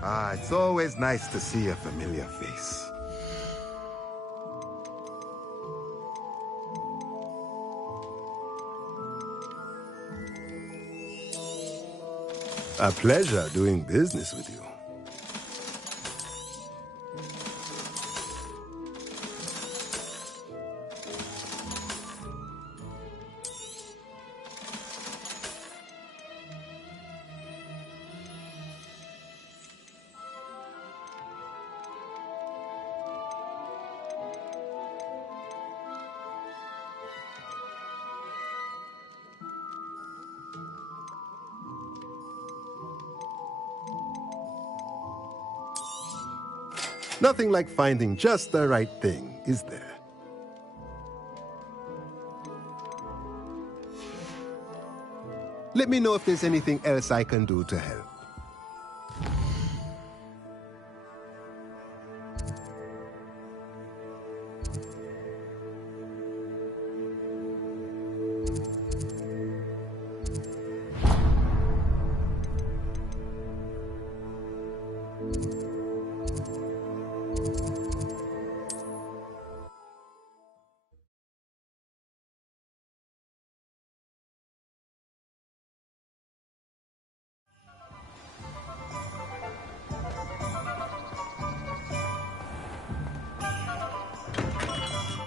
Ah, it's always nice to see a familiar face. A pleasure doing business with you. Nothing like finding just the right thing, is there? Let me know if there's anything else I can do to help.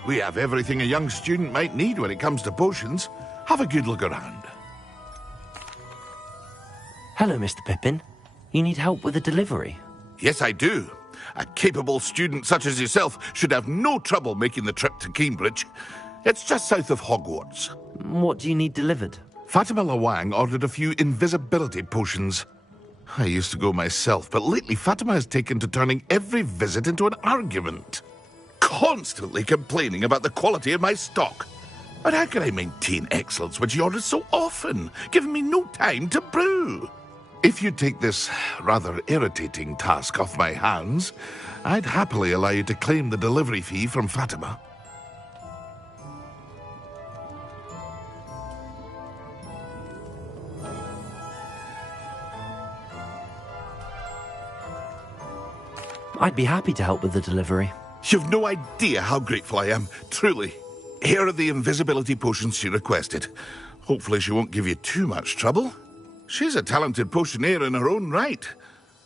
We have everything a young student might need when it comes to potions. Have a good look around. Hello, Mr. Pippin. You need help with a delivery? Yes, I do. A capable student such as yourself should have no trouble making the trip to Cambridge. It's just south of Hogwarts. What do you need delivered? Fatima Lawang ordered a few invisibility potions. I used to go myself, but lately Fatima has taken to turning every visit into an argument. Constantly complaining about the quality of my stock. But how can I maintain excellence when she orders so often, giving me no time to brew? If you take this rather irritating task off my hands, I'd happily allow you to claim the delivery fee from Fatima. I'd be happy to help with the delivery. You've no idea how grateful I am, truly. Here are the invisibility potions she requested. Hopefully she won't give you too much trouble. She's a talented potioneer in her own right.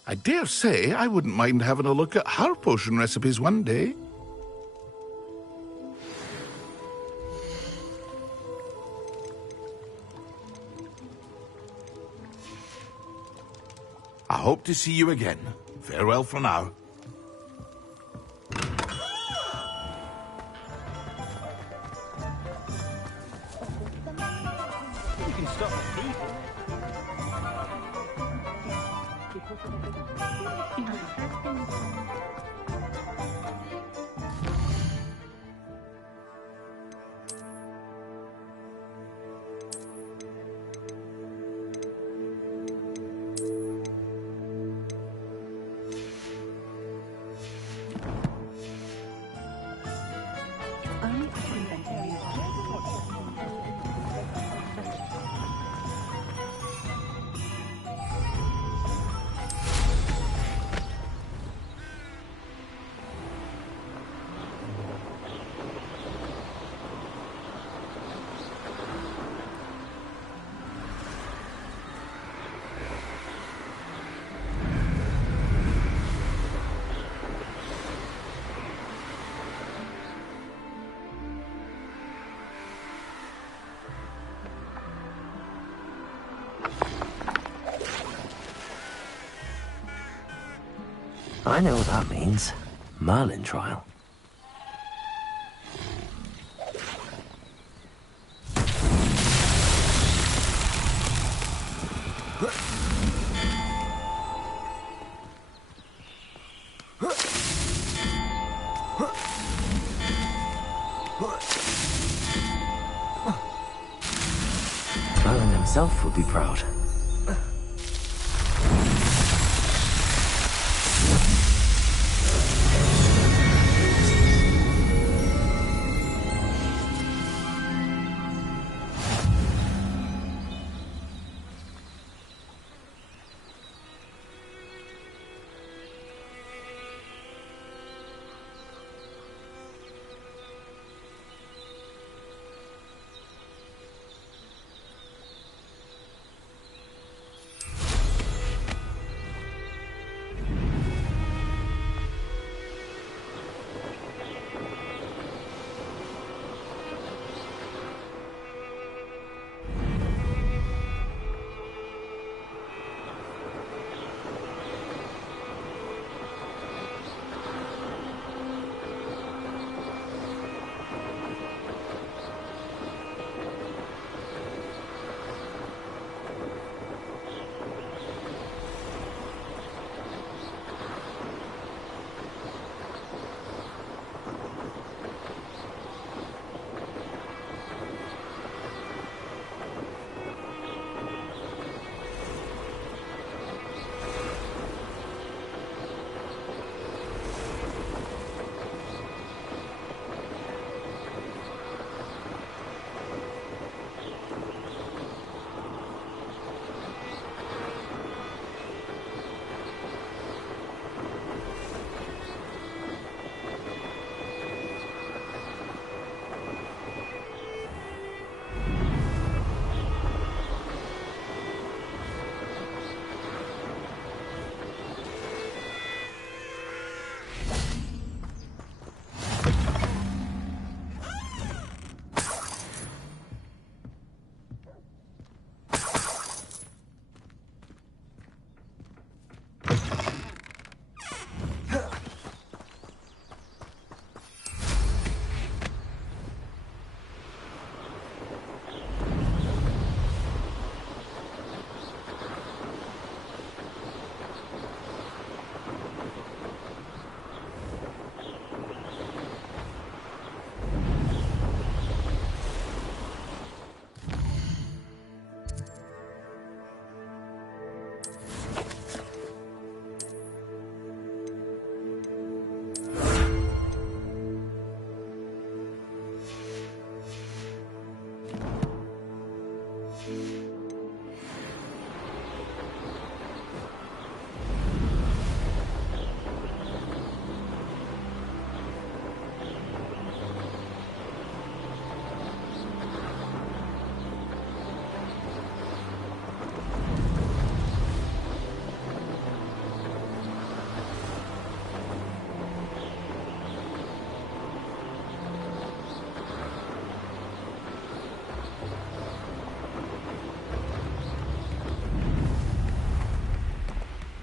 I dare say I wouldn't mind having a look at her potion recipes one day. I hope to see you again. Farewell for now. I know what that means. Merlin trial. Merlin himself would be proud.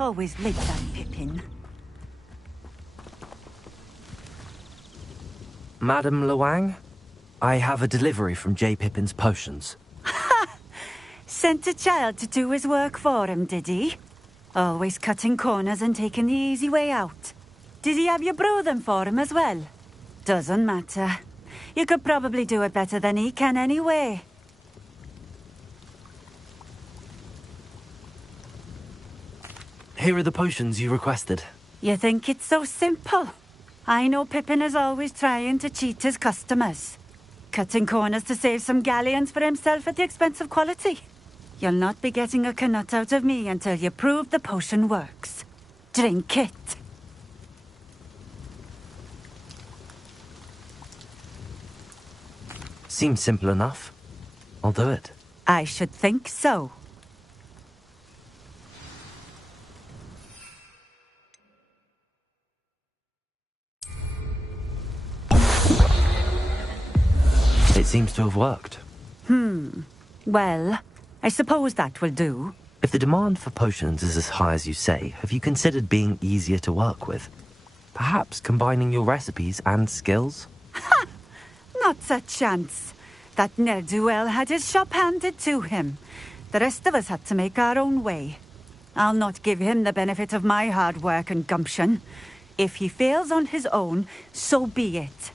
Always like that, Pippin. Madam Luang, I have a delivery from J. Pippin's potions. Sent a child to do his work for him, did he? Always cutting corners and taking the easy way out. Did he have you brew them for him as well? Doesn't matter. You could probably do it better than he can anyway. Here are the potions you requested. You think it's so simple? I know Pippin is always trying to cheat his customers. Cutting corners to save some galleons for himself at the expense of quality. You'll not be getting a canut out of me until you prove the potion works. Drink it. Seems simple enough. I'll do it. I should think so. It seems to have worked. Well, I suppose that will do. If the demand for potions is as high as you say, have you considered being easier to work with? Perhaps combining your recipes and skills? Not a chance. That ne'er-do-well had his shop handed to him. The rest of us had to make our own way. I'll not give him the benefit of my hard work and gumption. If he fails on his own, so be it.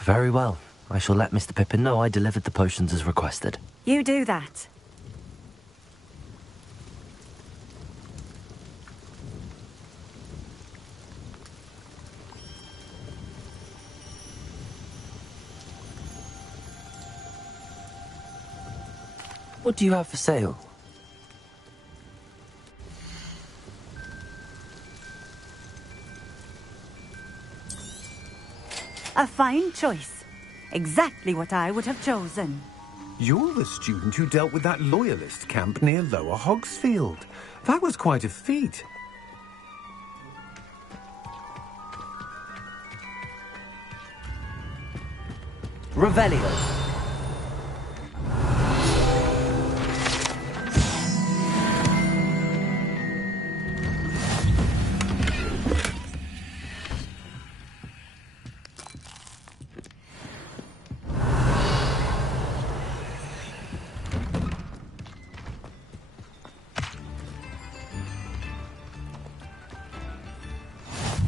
Very well. I shall let Mr. Pippin know I delivered the potions as requested. You do that. What do you have for sale? A fine choice. Exactly what I would have chosen. You're the student who dealt with that loyalist camp near Lower Hogsfield. That was quite a feat. Revelio.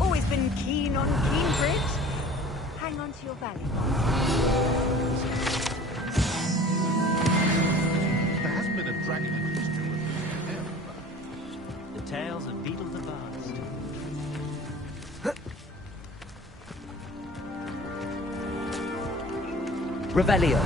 Always been keen on Cambridge. Hang on to your valley. There hasn't been a dragon in history. The tales of Beetle the Vast. Revelio.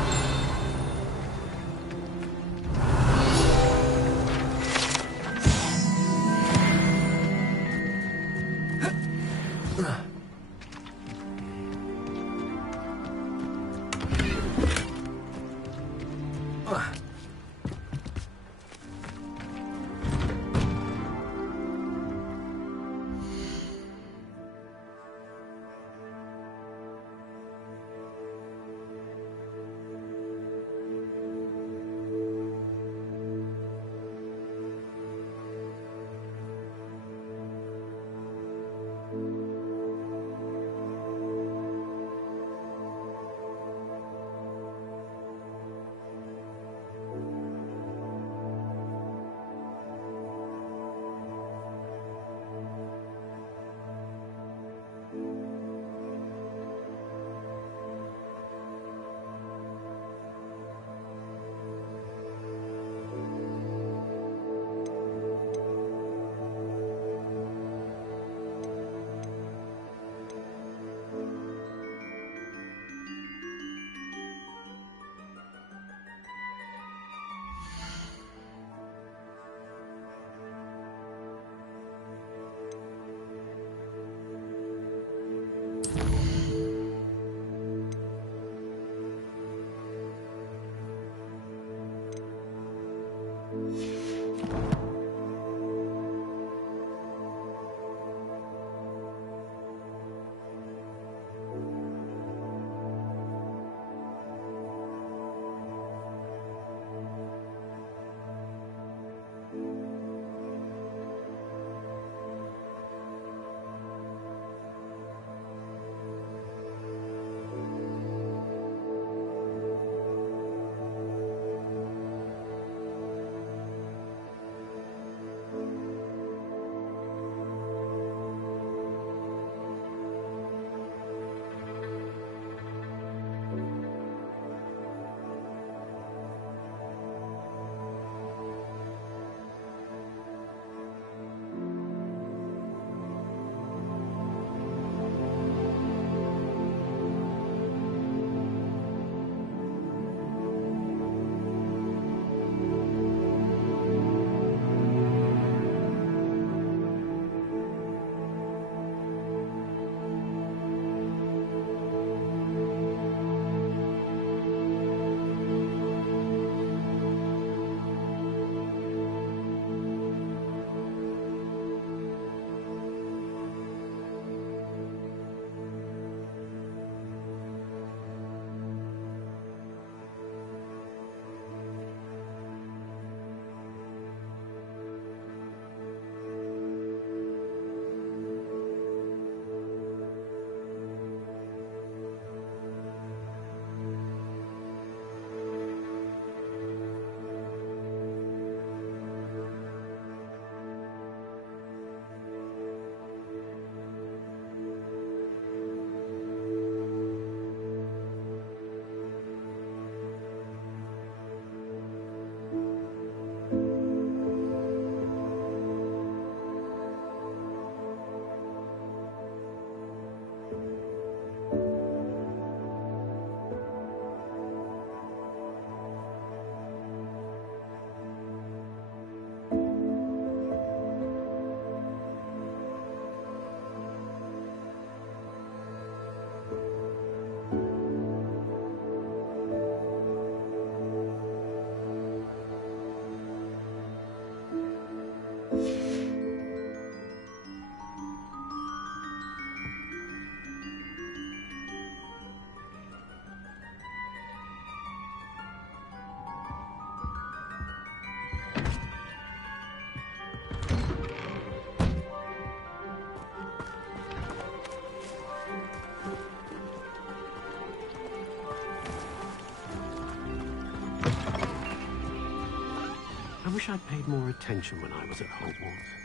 I wish I'd paid more attention when I was at Hogwarts.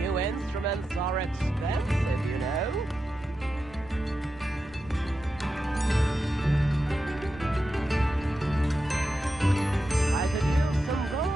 New instruments are expensive, you know. I could use some gold.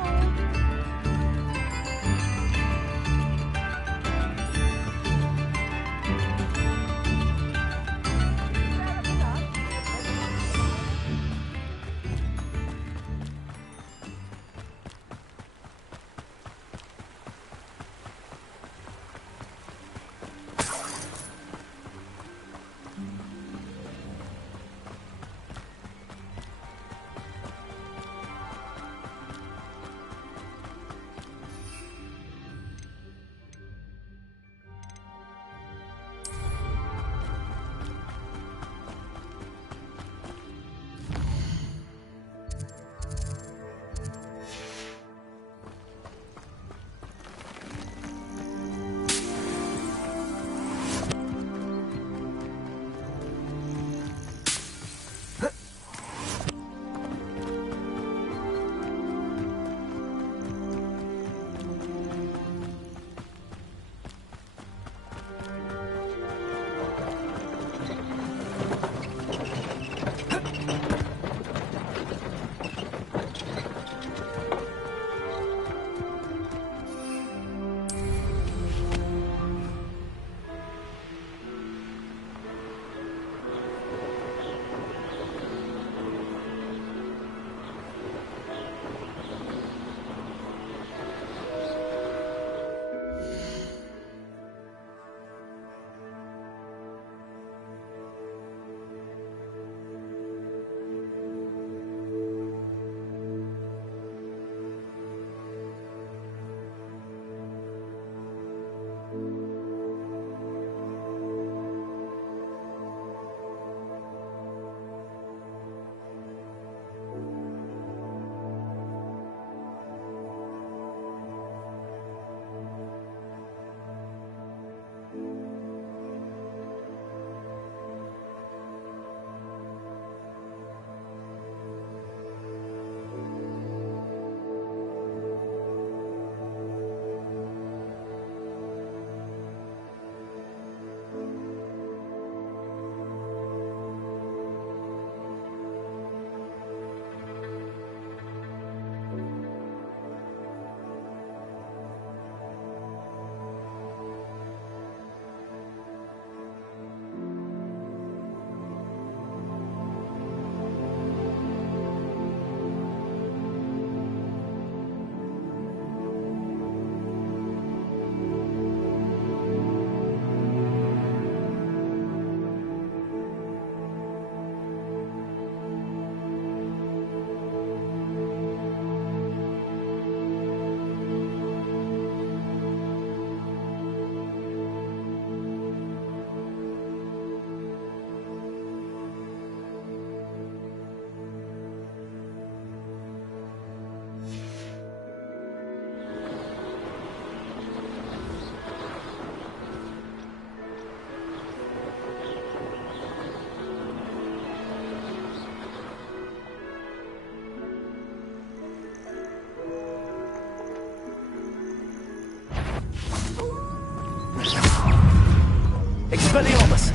Expelliarmus!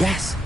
Yes!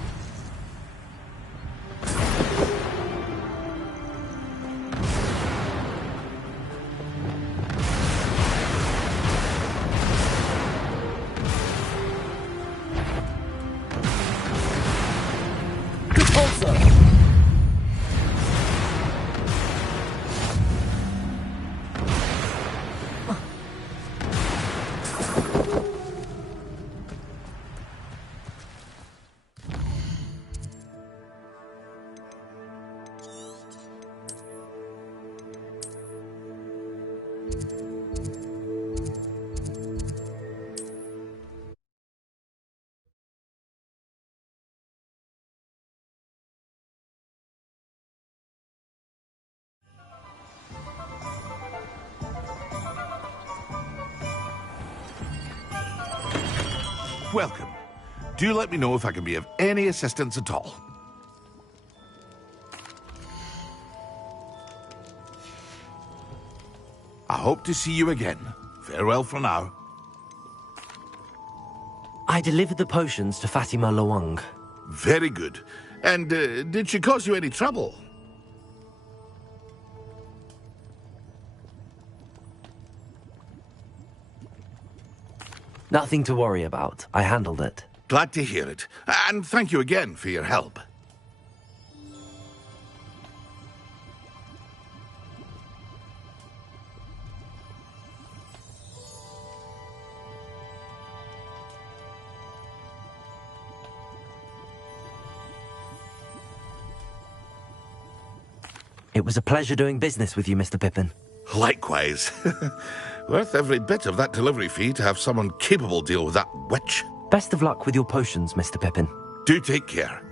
welcome. Do let me know if I can be of any assistance at all. I hope to see you again. Farewell for now. I delivered the potions to Fatima Lawang. Very good. And did she cause you any trouble? Nothing to worry about. I handled it. Glad to hear it. And thank you again for your help. It was a pleasure doing business with you, Mr. Pippin. Likewise. Worth every bit of that delivery fee to have someone capable deal with that witch. Best of luck with your potions, Mr. Pippin. Do take care.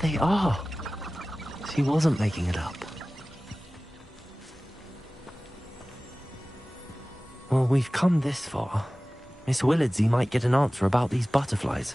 There they are. She wasn't making it up. Well, we've come this far. Miss Willardsey might get an answer about these butterflies.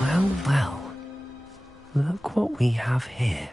Well, well. Look what we have here.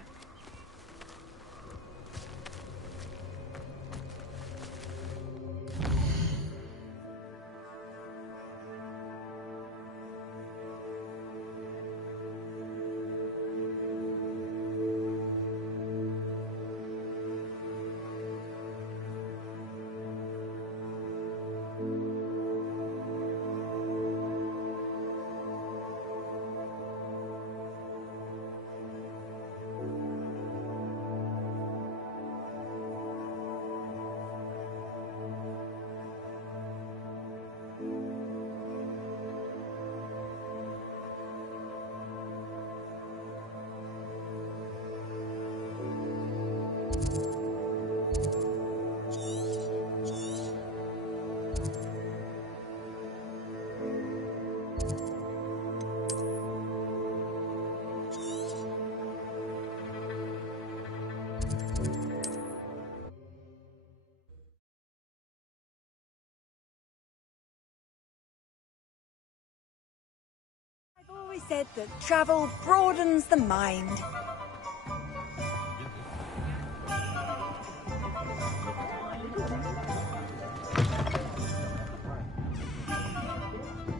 I've always said that travel broadens the mind.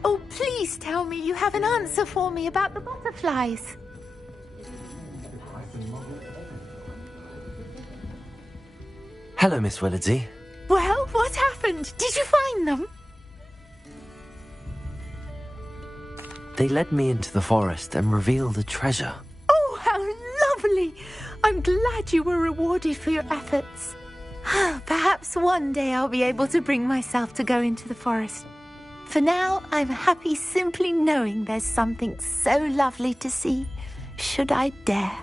Oh, please tell me you have an answer for me about the butterflies. Hello, Miss Willardsey. Well, what happened? Did you find them? They led me into the forest and revealed a treasure. Oh, how lovely! I'm glad you were rewarded for your efforts. Perhaps one day I'll be able to bring myself to go into the forest. For now, I'm happy simply knowing there's something so lovely to see, should I dare.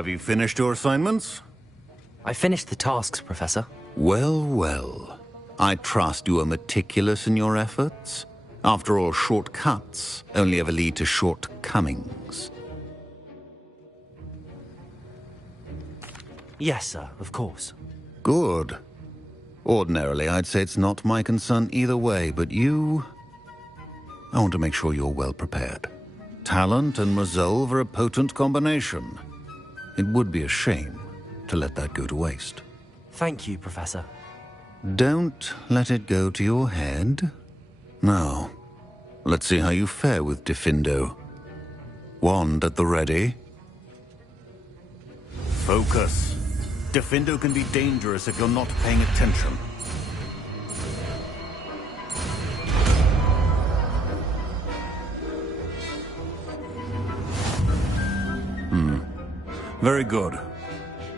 have you finished your assignments? I finished the tasks, Professor. Well, well. I trust you are meticulous in your efforts. After all, shortcuts only ever lead to shortcomings. Yes, sir, of course. Good. Ordinarily, I'd say it's not my concern either way, but you... I want to make sure you're well prepared. Talent and resolve are a potent combination. It would be a shame to let that go to waste. Thank you, Professor. Don't let it go to your head. Now, let's see how you fare with Diffindo. Wand at the ready. Focus. Diffindo can be dangerous if you're not paying attention. Very good.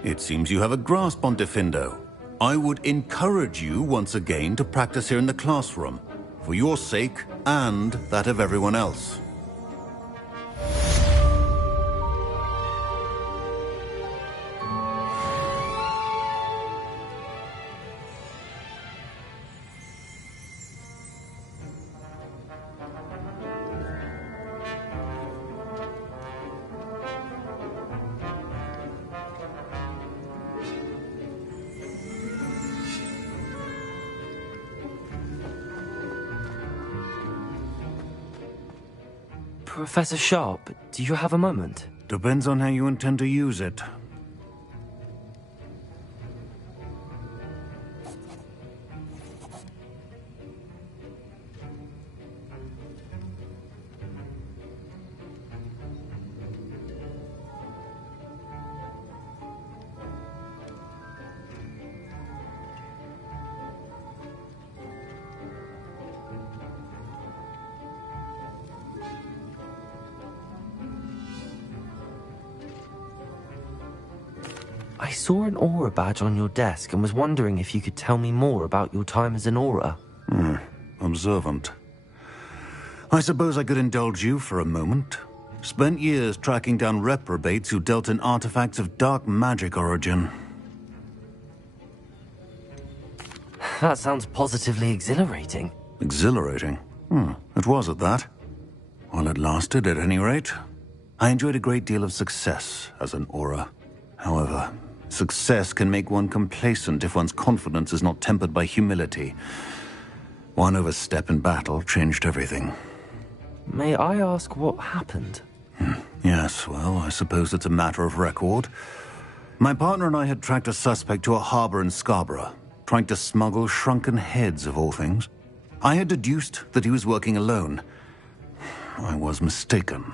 It seems you have a grasp on Diffindo. I would encourage you once again to practice here in the classroom, for your sake and that of everyone else. Professor Sharp, do you have a moment? Depends on how you intend to use it. I saw an aura badge on your desk and was wondering if you could tell me more about your time as an aura. Observant. I suppose I could indulge you for a moment. Spent years tracking down reprobates who dealt in artifacts of dark magic origin. That sounds positively exhilarating. Exhilarating? It was at that. While it lasted, at any rate. I enjoyed a great deal of success as an aura. However, success can make one complacent if one's confidence is not tempered by humility. One overstep in battle changed everything. May I ask what happened? Yes, well, I suppose it's a matter of record. My partner and I had tracked a suspect to a harbor in Scarborough, trying to smuggle shrunken heads of all things. I had deduced that he was working alone. I was mistaken,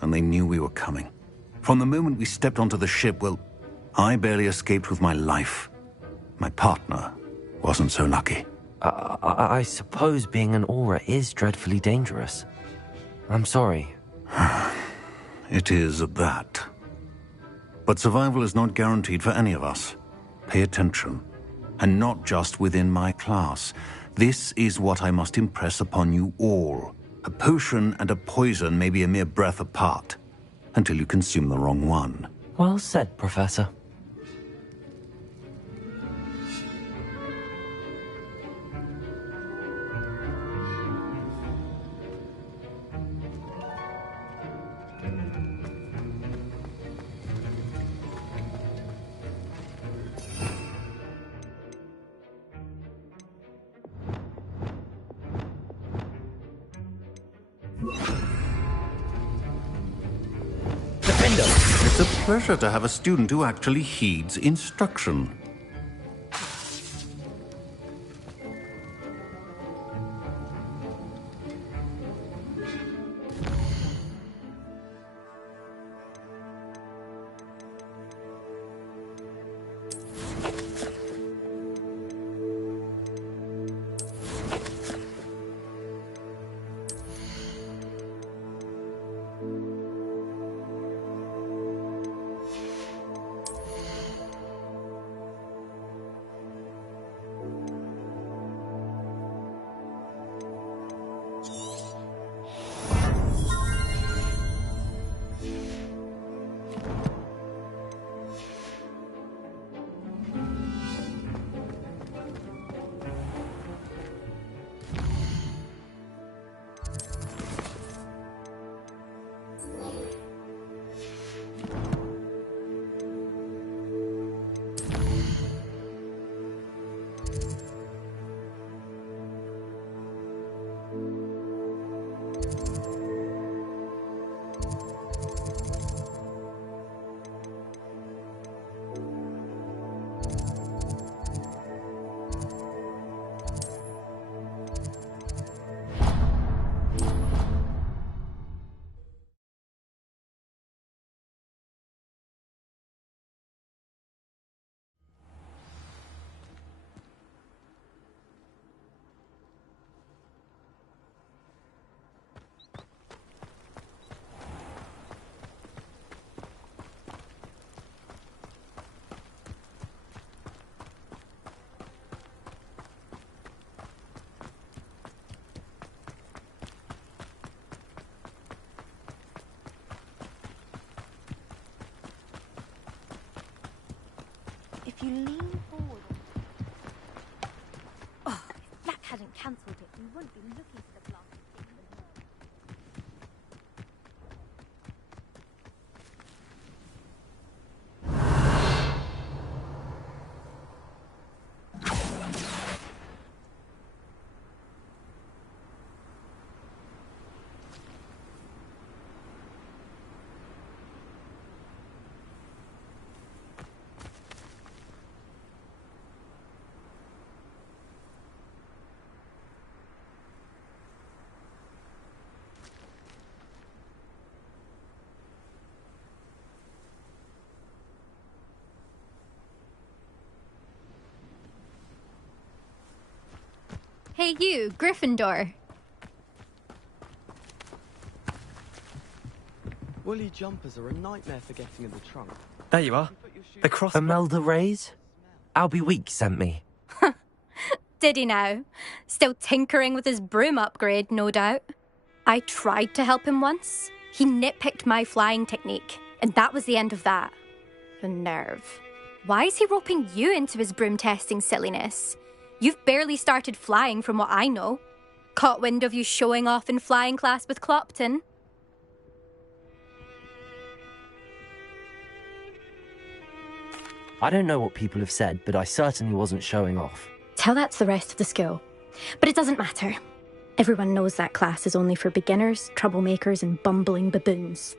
and they knew we were coming. From the moment we stepped onto the ship, well, I barely escaped with my life. My partner wasn't so lucky. I suppose being an aura is dreadfully dangerous. I'm sorry. It is at that. But survival is not guaranteed for any of us. Pay attention. And not just within my class. This is what I must impress upon you all. A potion and a poison may be a mere breath apart, until you consume the wrong one. Well said, Professor. It's a pleasure to have a student who actually heeds instruction. you lean forward... Oh, if that hadn't cancelled it, we wouldn't be looking for the blasted thing anymore. Hey you, Gryffindor. Woolly jumpers are a nightmare for getting in the trunk. There you are. The cross... Imelda Rays? Albie Week sent me. Did he now? Still tinkering with his broom upgrade, no doubt. I tried to help him once. He nitpicked my flying technique, and that was the end of that. The nerve. Why is he roping you into his broom testing silliness? You've barely started flying from what I know. Caught wind of you showing off in flying class with Clopton. I don't know what people have said, but I certainly wasn't showing off. Tell that to the rest of the school. But it doesn't matter. Everyone knows that class is only for beginners, troublemakers, and bumbling baboons.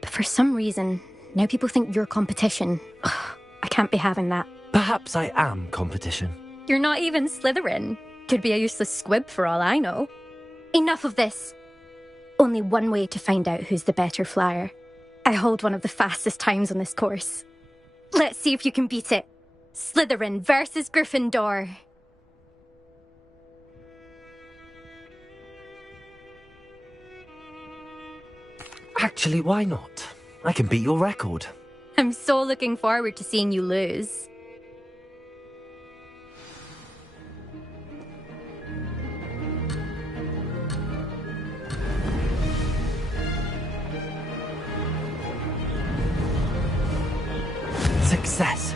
But for some reason, now people think you're competition. Ugh, I can't be having that. Perhaps I am competition. You're not even Slytherin. Could be a useless squib for all I know. Enough of this. Only one way to find out who's the better flyer. I hold one of the fastest times on this course. Let's see if you can beat it. Slytherin versus Gryffindor. Actually, why not? I can beat your record. I'm so looking forward to seeing you lose. Success.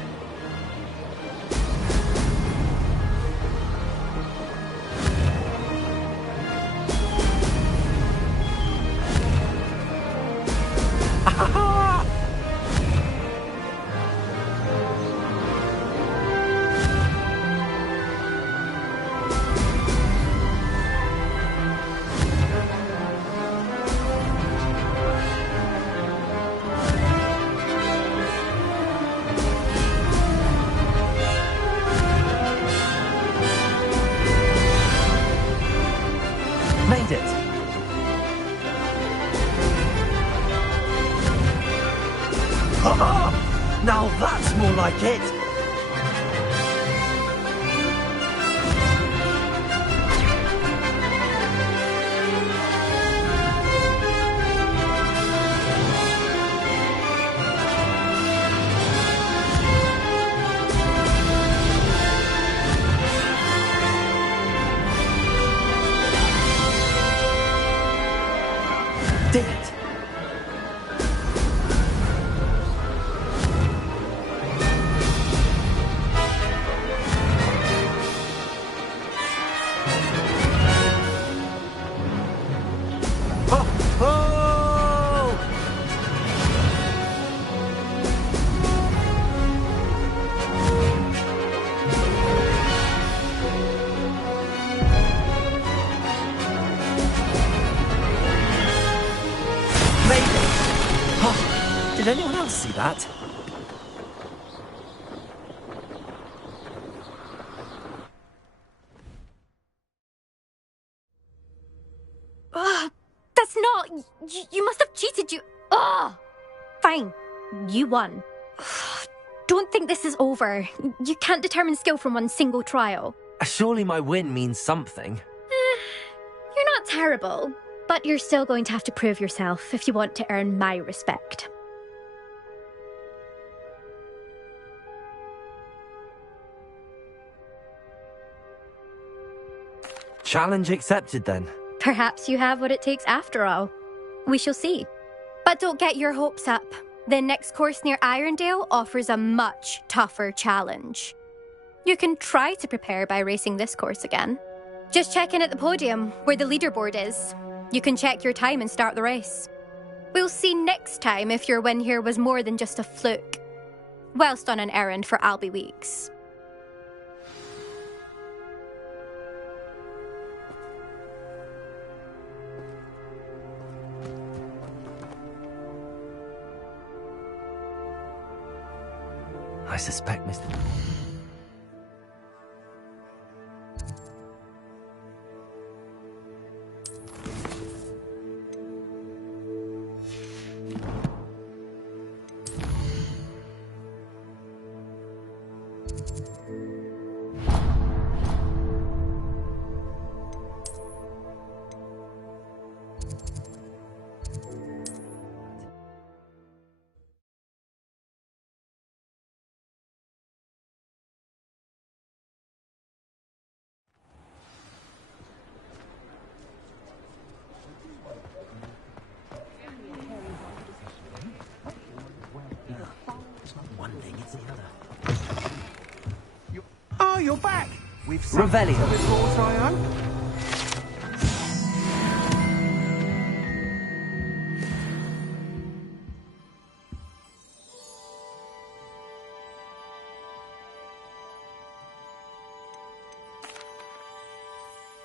Made it! Now that's more like it! Did it! Did anyone else see that? That's not... You must have cheated, you... Ugh! Fine. You won. Don't think this is over. You can't determine skill from one single trial. Surely my win means something. You're not terrible, but you're still going to have to prove yourself if you want to earn my respect. Challenge accepted, then. Perhaps you have what it takes after all. We shall see. But don't get your hopes up. The next course near Irondale offers a much tougher challenge. You can try to prepare by racing this course again. Just check in at the podium, where the leaderboard is. You can check your time and start the race. We'll see next time if your win here was more than just a fluke, whilst on an errand for Albie Weeks. I suspect Mr. Oh, you're back! We've Revelio. before, Trio.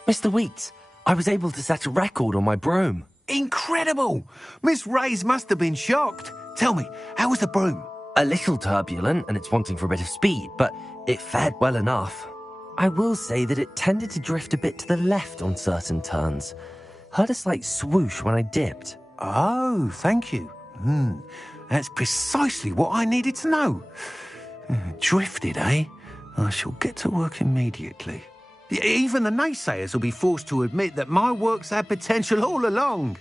Mr. Weeks, I was able to set a record on my broom. Incredible! Miss Ray's must have been shocked. Tell me, how was the broom? A little turbulent and it's wanting for a bit of speed, but it fared well enough. I will say that it tended to drift a bit to the left on certain turns. Heard a slight swoosh when I dipped. Oh, thank you. That's precisely what I needed to know. Drifted, eh? I shall get to work immediately. Even the naysayers will be forced to admit that my work's had potential all along.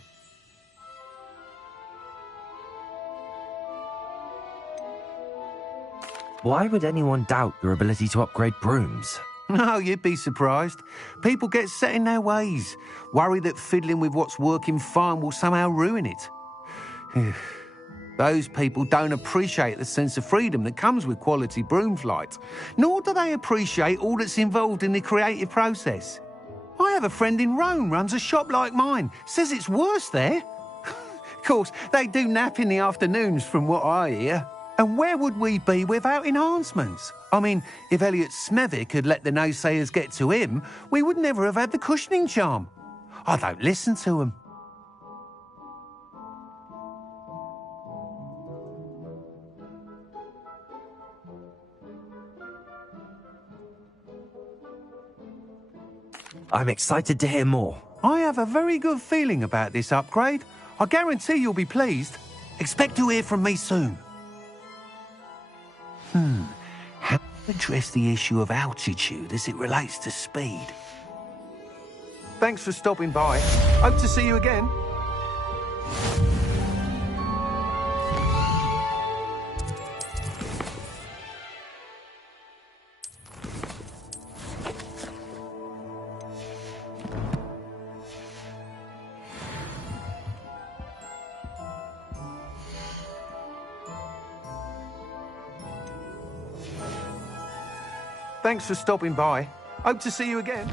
Why would anyone doubt your ability to upgrade brooms? No, you'd be surprised. People get set in their ways, worry that fiddling with what's working fine will somehow ruin it. Those people don't appreciate the sense of freedom that comes with quality broom flight, nor do they appreciate all that's involved in the creative process. I have a friend in Rome runs a shop like mine, says it's worse there. Of course, they do nap in the afternoons from what I hear. And where would we be without enhancements? I mean, if Elliot Smethwick had let the naysayers get to him, we would never have had the cushioning charm. I don't listen to them. I'm excited to hear more. I have a very good feeling about this upgrade. I guarantee you'll be pleased. Expect to hear from me soon. How to address the issue of altitude as it relates to speed? Thanks for stopping by. Hope to see you again. Thanks for stopping by. Hope to see you again.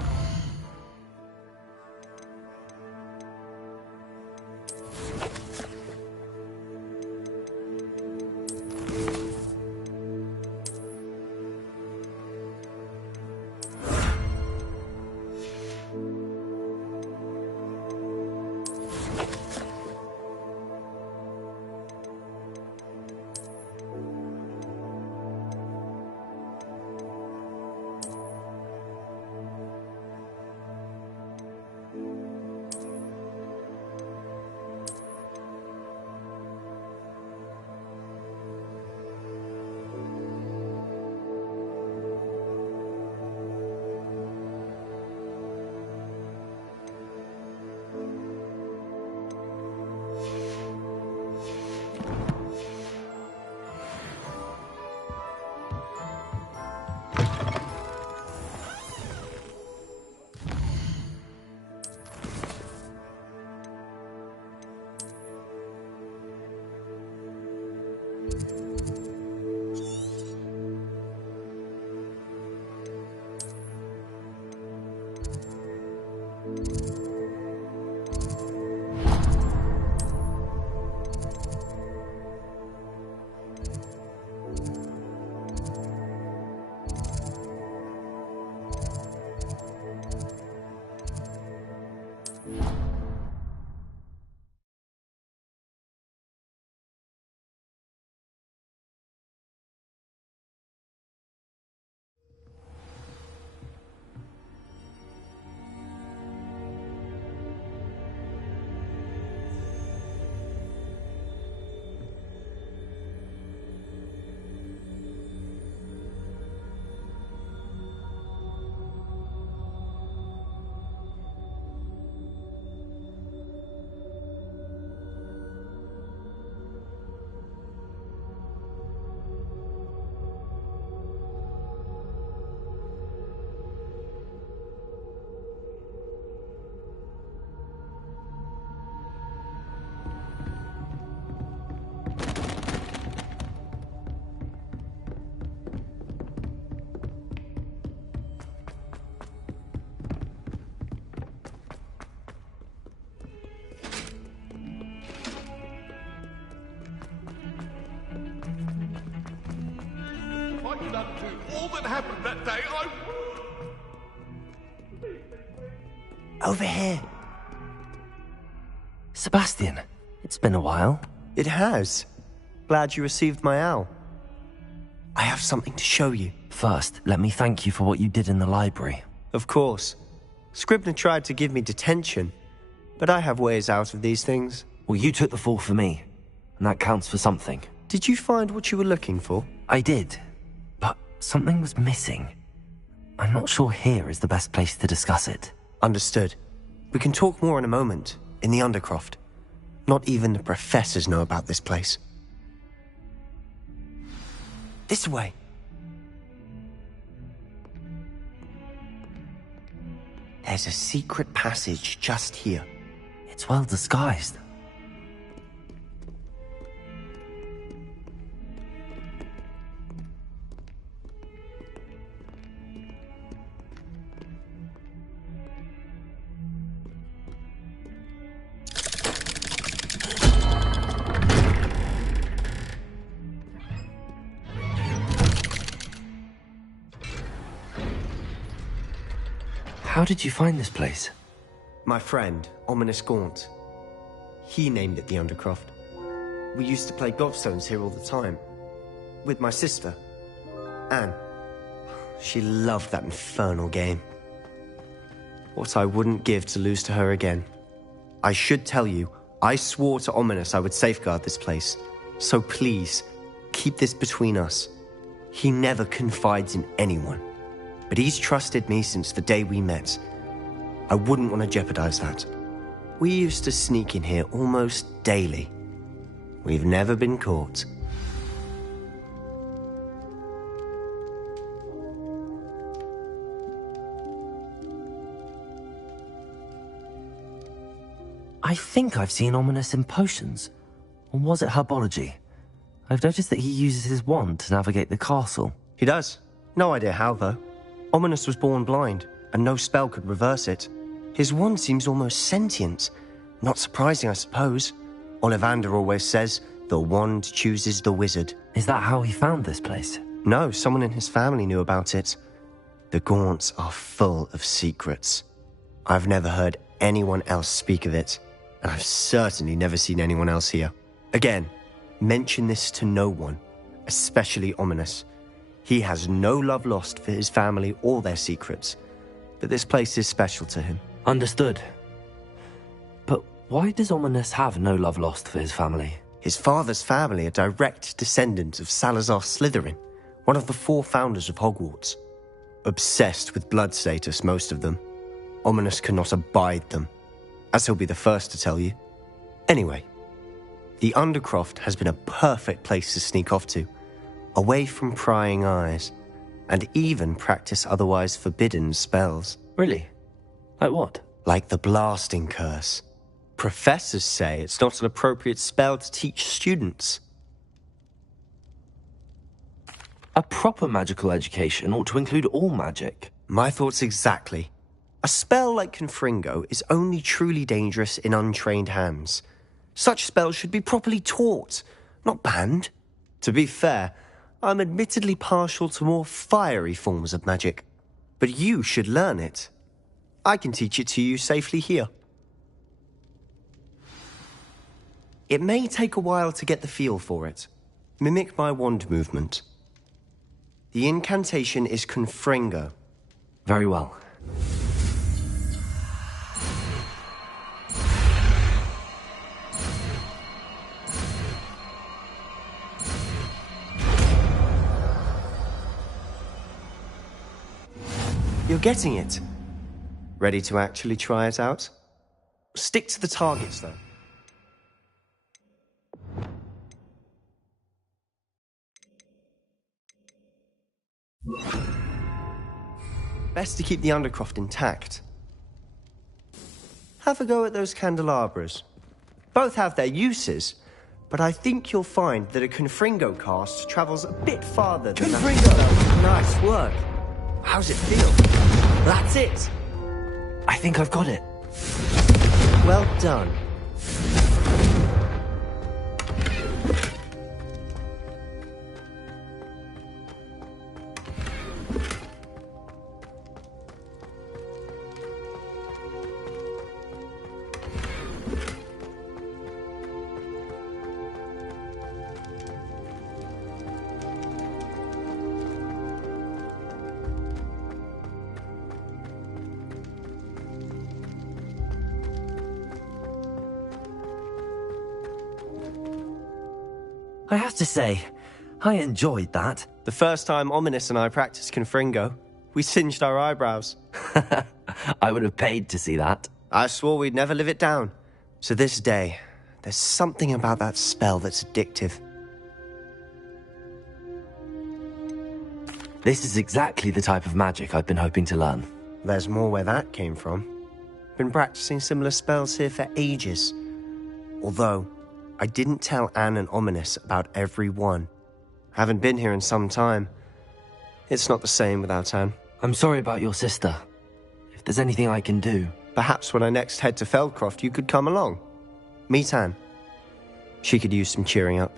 that happened that day, Over here. Sebastian, it's been a while. It has. Glad you received my owl. I have something to show you. First, let me thank you for what you did in the library. Of course. Scribner tried to give me detention, but I have ways out of these things. Well, you took the fall for me, and that counts for something. Did you find what you were looking for? I did, but something was missing. I'm not sure here is the best place to discuss it. Understood. We can talk more in a moment, in the Undercroft. Not even the professors know about this place. This way. There's a secret passage just here. It's well disguised. How did you find this place? My friend, Ominous Gaunt. He named it the Undercroft. We used to play gobstones here all the time. With my sister, Anne. She loved that infernal game. What I wouldn't give to lose to her again. I should tell you, I swore to Ominous I would safeguard this place. So please, keep this between us. He never confides in anyone. But he's trusted me since the day we met. I wouldn't want to jeopardize that. We used to sneak in here almost daily. We've never been caught. I think I've seen Ominous in potions. Or was it herbology? I've noticed that he uses his wand to navigate the castle. He does. No idea how, though. Ominous was born blind, and no spell could reverse it. His wand seems almost sentient. Not surprising, I suppose. Ollivander always says, the wand chooses the wizard. Is that how he found this place? No, someone in his family knew about it. The Gaunts are full of secrets. I've never heard anyone else speak of it, and I've certainly never seen anyone else here. Again, mention this to no one, especially Ominous. He has no love lost for his family or their secrets, but this place is special to him. Understood. But why does Ominous have no love lost for his family? His father's family are direct descendants of Salazar Slytherin, one of the 4 founders of Hogwarts. Obsessed with blood status, most of them. Ominous cannot abide them, as he'll be the first to tell you. Anyway, the Undercroft has been a perfect place to sneak off to, away from prying eyes, and even practice otherwise forbidden spells. Really? Like what? Like the blasting curse. Professors say it's not an appropriate spell to teach students. A proper magical education ought to include all magic. My thoughts exactly. A spell like Confringo is only truly dangerous in untrained hands. Such spells should be properly taught, not banned. To be fair, I'm admittedly partial to more fiery forms of magic, but you should learn it. I can teach it to you safely here. It may take a while to get the feel for it. Mimic my wand movement. The incantation is Confringo. Very well. You're getting it. Ready to actually try it out? Stick to the targets, though. Best to keep the Undercroft intact. Have a go at those candelabras. Both have their uses, but I think you'll find that a Confringo cast travels a bit farther than Confringo! Nice work. How's it feel? That's it! I think I've got it. Well done. I have to say, I enjoyed that. The first time Ominous and I practiced Confringo, we singed our eyebrows. I would have paid to see that. I swore we'd never live it down. So this day, there's something about that spell that's addictive. This is exactly the type of magic I've been hoping to learn. There's more where that came from. Been practicing similar spells here for ages. Although, I didn't tell Anne and Ominous about every one. Haven't been here in some time. It's not the same without Anne. I'm sorry about your sister. If there's anything I can do... Perhaps when I next head to Feldcroft, you could come along. Meet Anne. She could use some cheering up.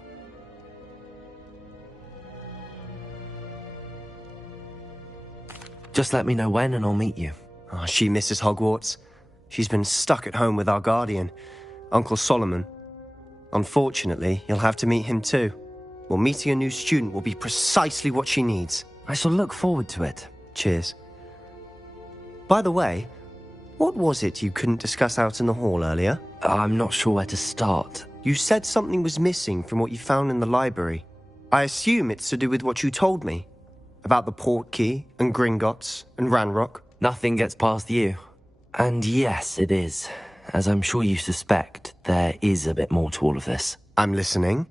Just let me know when and I'll meet you. Oh, she misses Hogwarts. She's been stuck at home with our guardian, Uncle Solomon. Unfortunately, you'll have to meet him too. Well, meeting a new student will be precisely what she needs. I shall look forward to it. Cheers. By the way, what was it you couldn't discuss out in the hall earlier? I'm not sure where to start. You said something was missing from what you found in the library. I assume it's to do with what you told me. About the Portkey, and Gringotts, and Ranrock. Nothing gets past you. And yes, it is. As I'm sure you suspect, there is a bit more to all of this. I'm listening.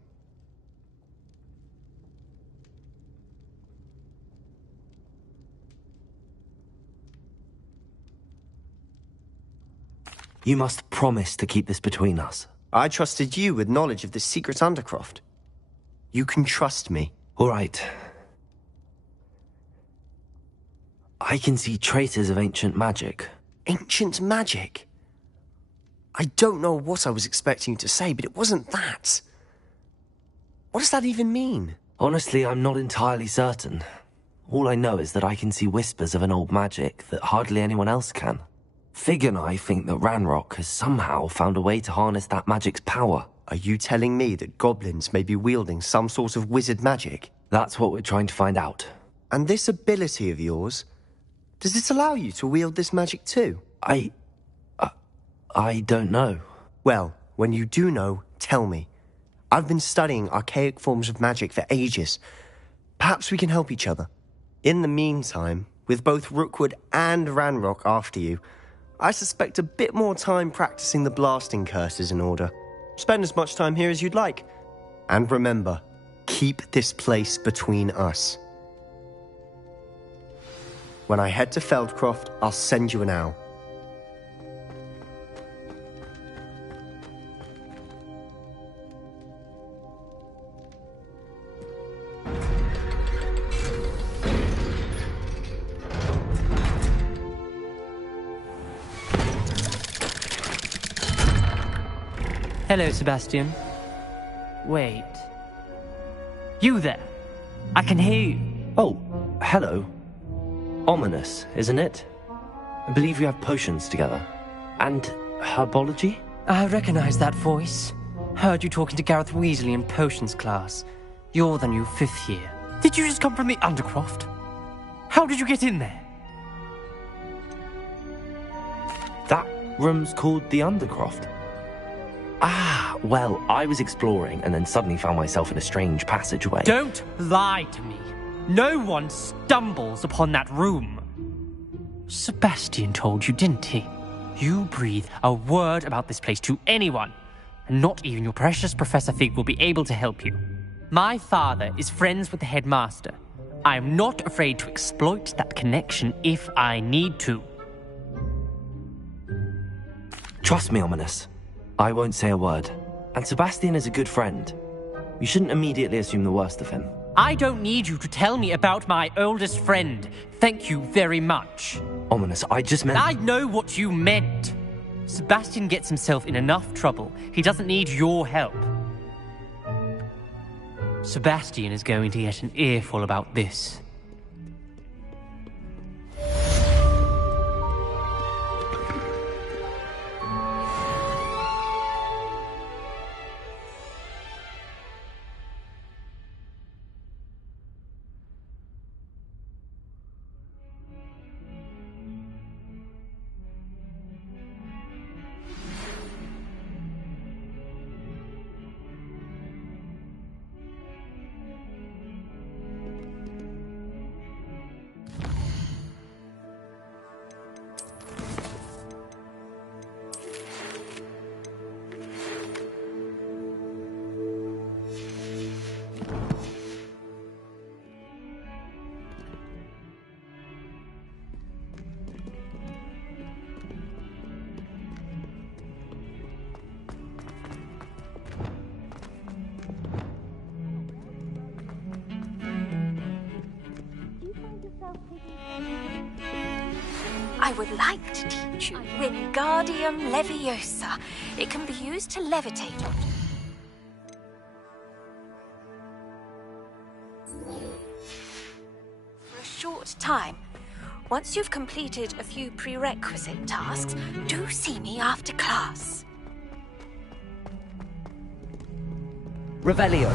You must promise to keep this between us. I trusted you with knowledge of the secret Undercroft. You can trust me. All right. I can see traces of ancient magic. Ancient magic? I don't know what I was expecting you to say, but it wasn't that. What does that even mean? Honestly, I'm not entirely certain. All I know is that I can see whispers of an old magic that hardly anyone else can. Fig and I think that Ranrock has somehow found a way to harness that magic's power. Are you telling me that goblins may be wielding some sort of wizard magic? That's what we're trying to find out. And this ability of yours, does it allow you to wield this magic too? I don't know. Well, when you do know, tell me. I've been studying archaic forms of magic for ages. Perhaps we can help each other. In the meantime, with both Rookwood and Ranrock after you, I suspect a bit more time practicing the blasting curse is in order. Spend as much time here as you'd like. And remember, keep this place between us. When I head to Feldcroft, I'll send you an owl. Hello, Sebastian. Wait. You there? I can hear you. Oh, hello. Ominous, isn't it? I believe we have potions together. And herbology? I recognize that voice. Heard you talking to Gareth Weasley in potions class. You're the new 5th year. Did you just come from the Undercroft? How did you get in there? That room's called the Undercroft. Ah, well, I was exploring and then suddenly found myself in a strange passageway. Don't lie to me. No one stumbles upon that room. Sebastian told you, didn't he? You breathe a word about this place to anyone, and not even your precious Professor Fig will be able to help you. My father is friends with the headmaster. I am not afraid to exploit that connection if I need to. Trust me, Ominous. I won't say a word. And Sebastian is a good friend. You shouldn't immediately assume the worst of him. I don't need you to tell me about my oldest friend. Thank you very much. Ominous, I just meant... I know what you meant. Sebastian gets himself in enough trouble. He doesn't need your help. Sebastian is going to get an earful about this. I would like to teach you Wingardium Leviosa. It can be used to levitate on. For a short time. Once you've completed a few prerequisite tasks, do see me after class. Revelio.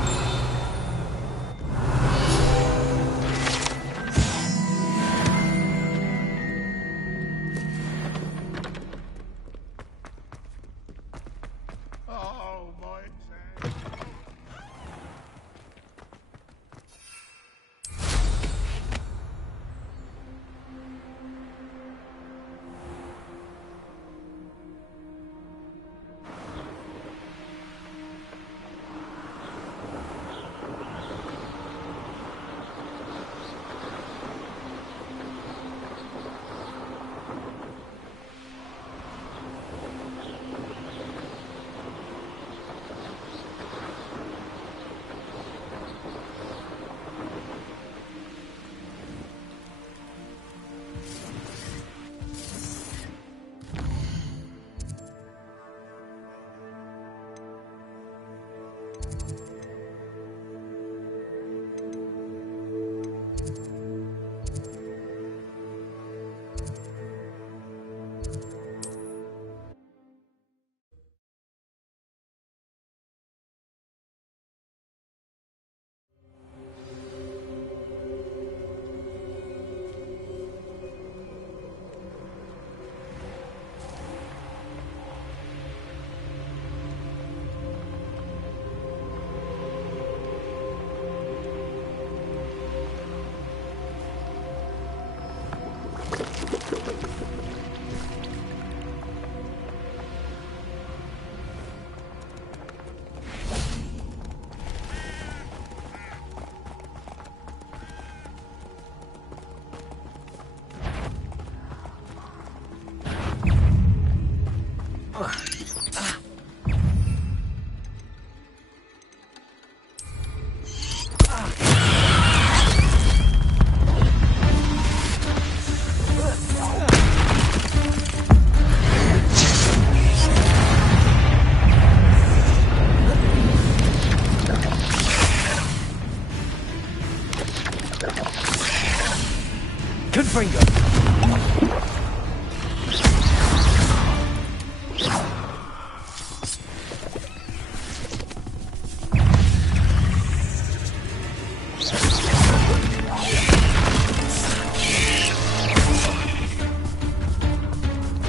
Confringo.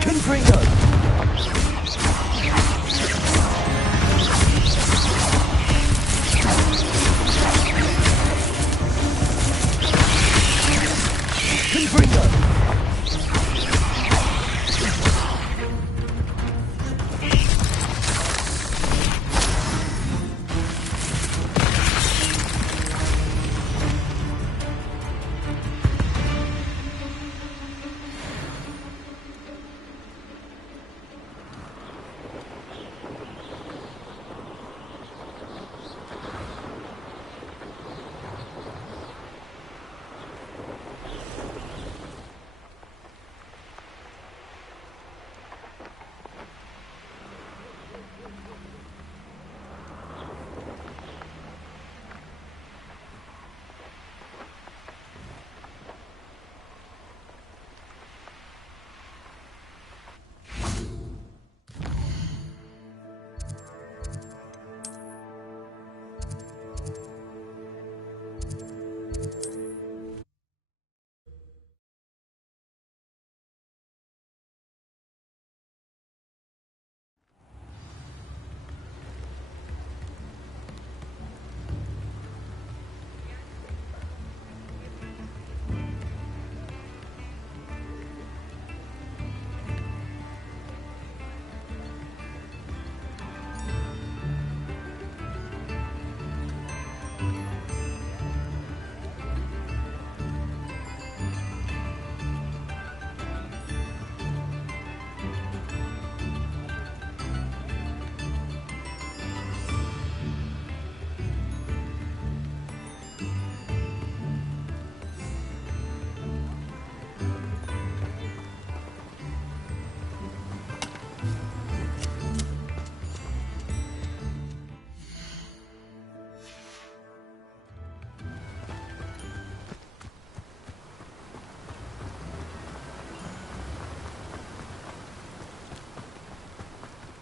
Confringo.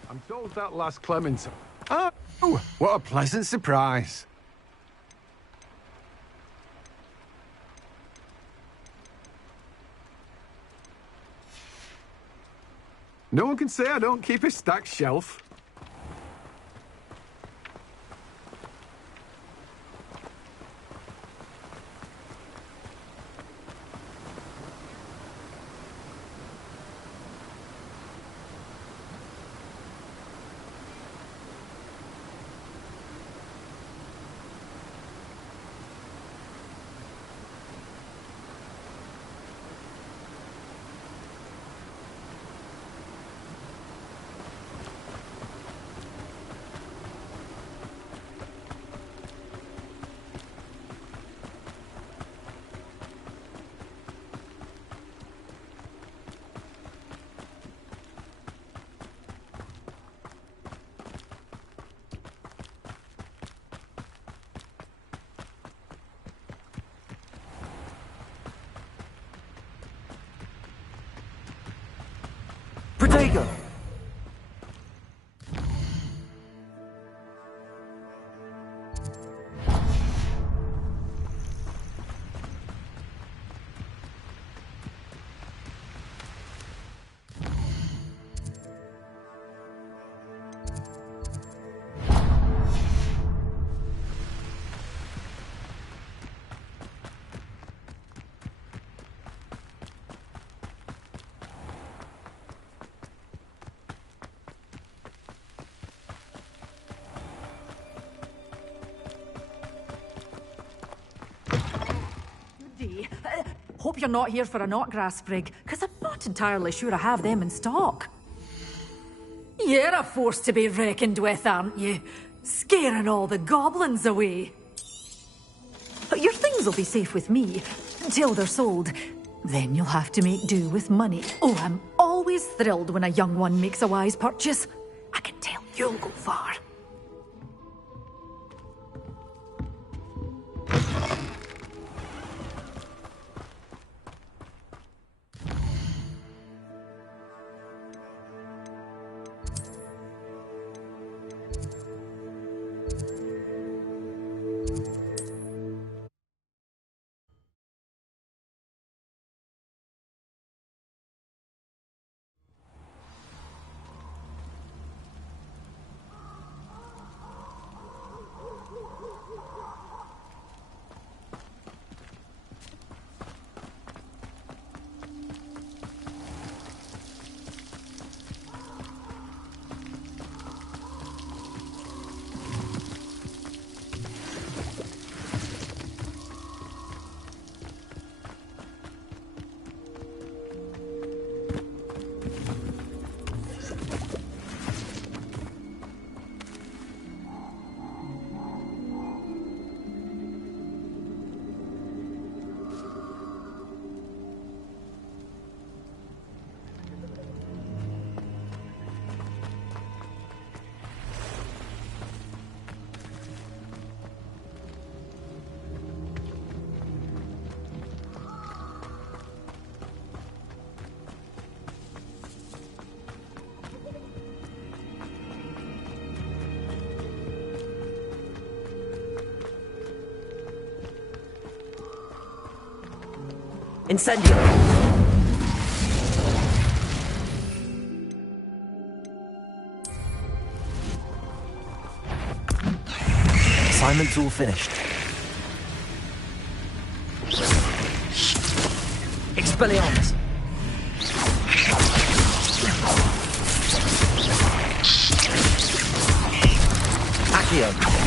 I'm told that last Clementine. Oh, what a pleasant surprise. No one can say I don't keep a stacked shelf. Protego! Hope you're not here for a knotgrass sprig, because I'm not entirely sure I have them in stock. You're a force to be reckoned with, aren't you? Scaring all the goblins away. Your things will be safe with me, until they're sold. Then you'll have to make do with money. Oh, I'm always thrilled when a young one makes a wise purchase. I can tell you'll go far. Incendio! Assignment's all finished. Expelliarmus! Accio!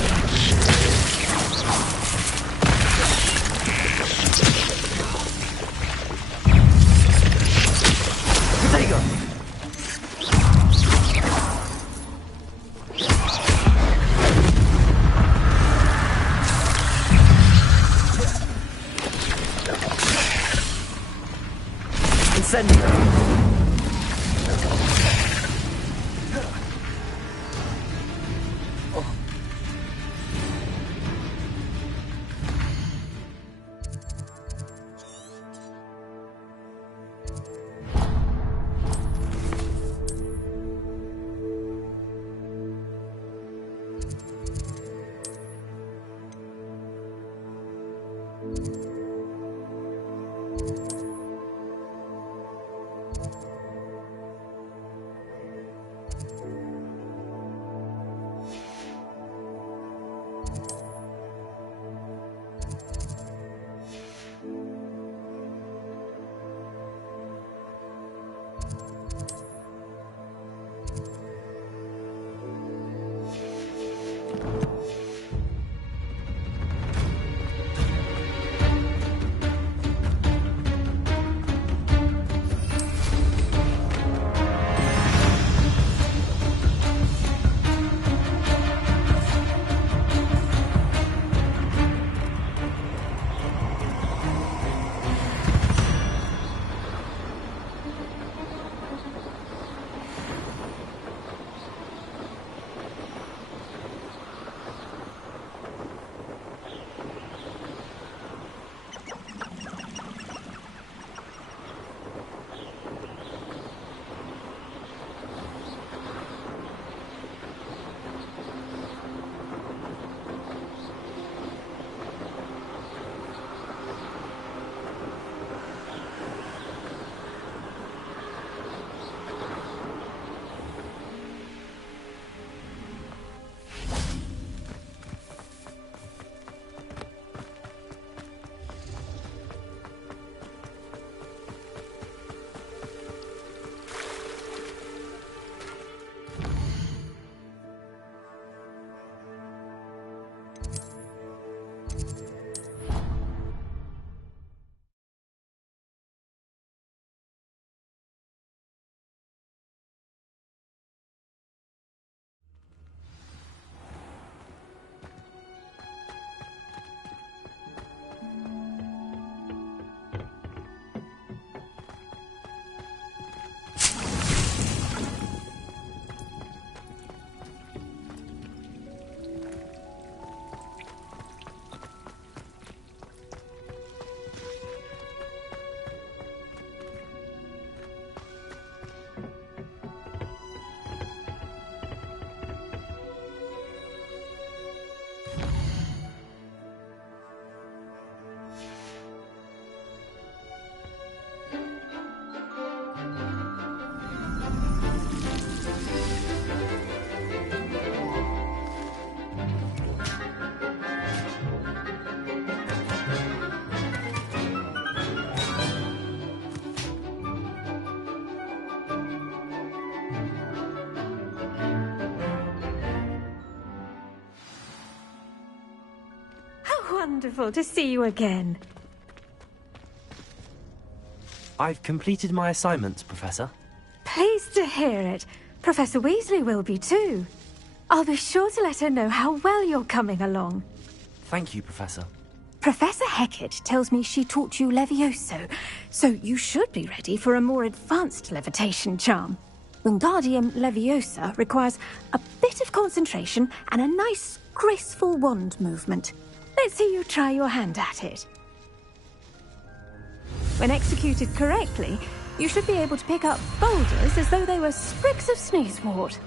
wonderful to see you again. I've completed my assignments, Professor. Pleased to hear it. Professor Weasley will be too. I'll be sure to let her know how well you're coming along. Thank you, Professor. Professor Hecat tells me she taught you Levioso, so you should be ready for a more advanced levitation charm. Wingardium Leviosa requires a bit of concentration and a nice, graceful wand movement. Let's see you try your hand at it. When executed correctly, you should be able to pick up boulders as though they were sprigs of sneezewort.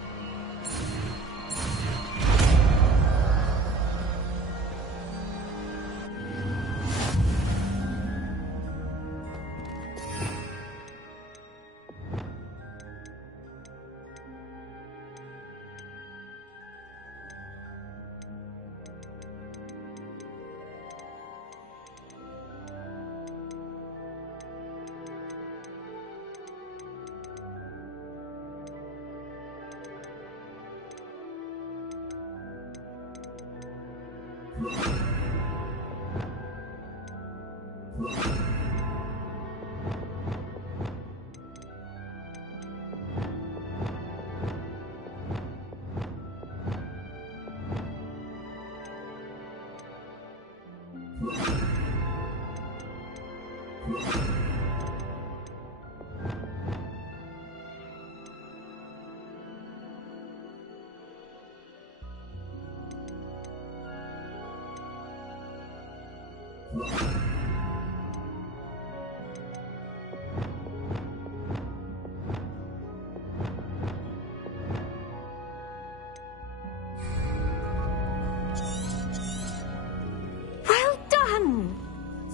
Well done!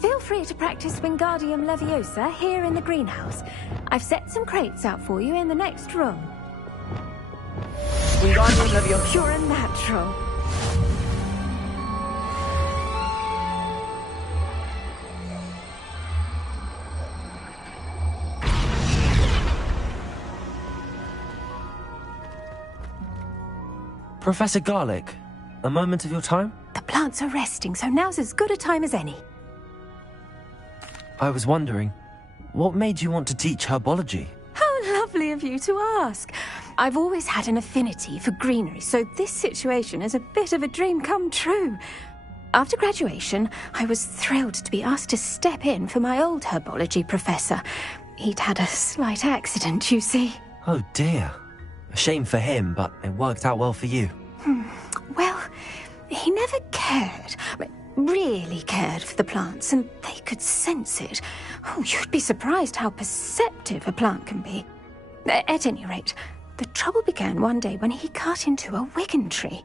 Feel free to practice Wingardium Leviosa here in the greenhouse. I've set some crates out for you in the next room. Wingardium Leviosa. You're a natural. Professor Garlick, a moment of your time? The plants are resting, so now's as good a time as any. I was wondering, what made you want to teach herbology? How lovely of you to ask. I've always had an affinity for greenery, so this situation is a bit of a dream come true. After graduation, I was thrilled to be asked to step in for my old herbology professor. He'd had a slight accident, you see. Oh dear. A shame for him, but it worked out well for you. Well, he never really cared for the plants, and they could sense it. Oh, you'd be surprised how perceptive a plant can be. At any rate, the trouble began one day when he cut into a wigan tree.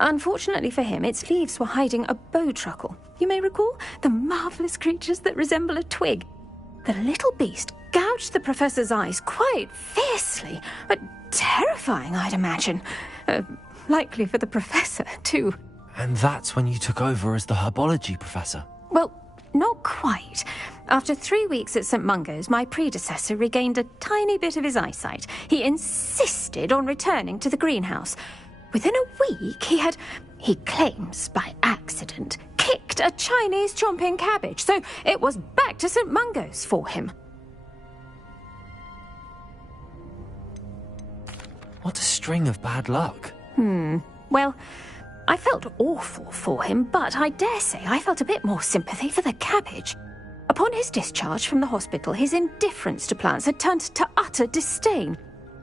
Unfortunately for him, its leaves were hiding a bowtruckle. You may recall the marvellous creatures that resemble a twig. The little beast gouged the professor's eyes quite fiercely, but terrifying, I'd imagine. Likely for the professor, too. And that's when you took over as the herbology professor? Well, not quite. After 3 weeks at St. Mungo's, my predecessor regained a tiny bit of his eyesight. He insisted on returning to the greenhouse. Within a week, he claims by accident, kicked a Chinese chomping cabbage, so it was back to St. Mungo's for him. What a string of bad luck. Well, I felt awful for him, but I dare say I felt a bit more sympathy for the cabbage. Upon his discharge from the hospital, his indifference to plants had turned to utter disdain.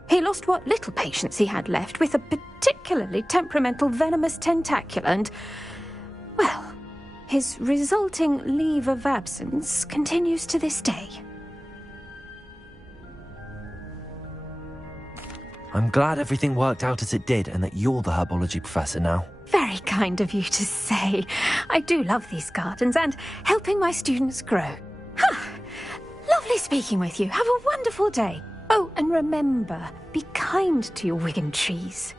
He lost what little patience he had left with a particularly temperamental venomous tentacula and, well, his resulting leave of absence continues to this day. I'm glad everything worked out as it did and that you're the herbology professor now. Very kind of you to say. I do love these gardens and helping my students grow. Lovely speaking with you. Have a wonderful day. Oh, and remember, be kind to your wigan trees.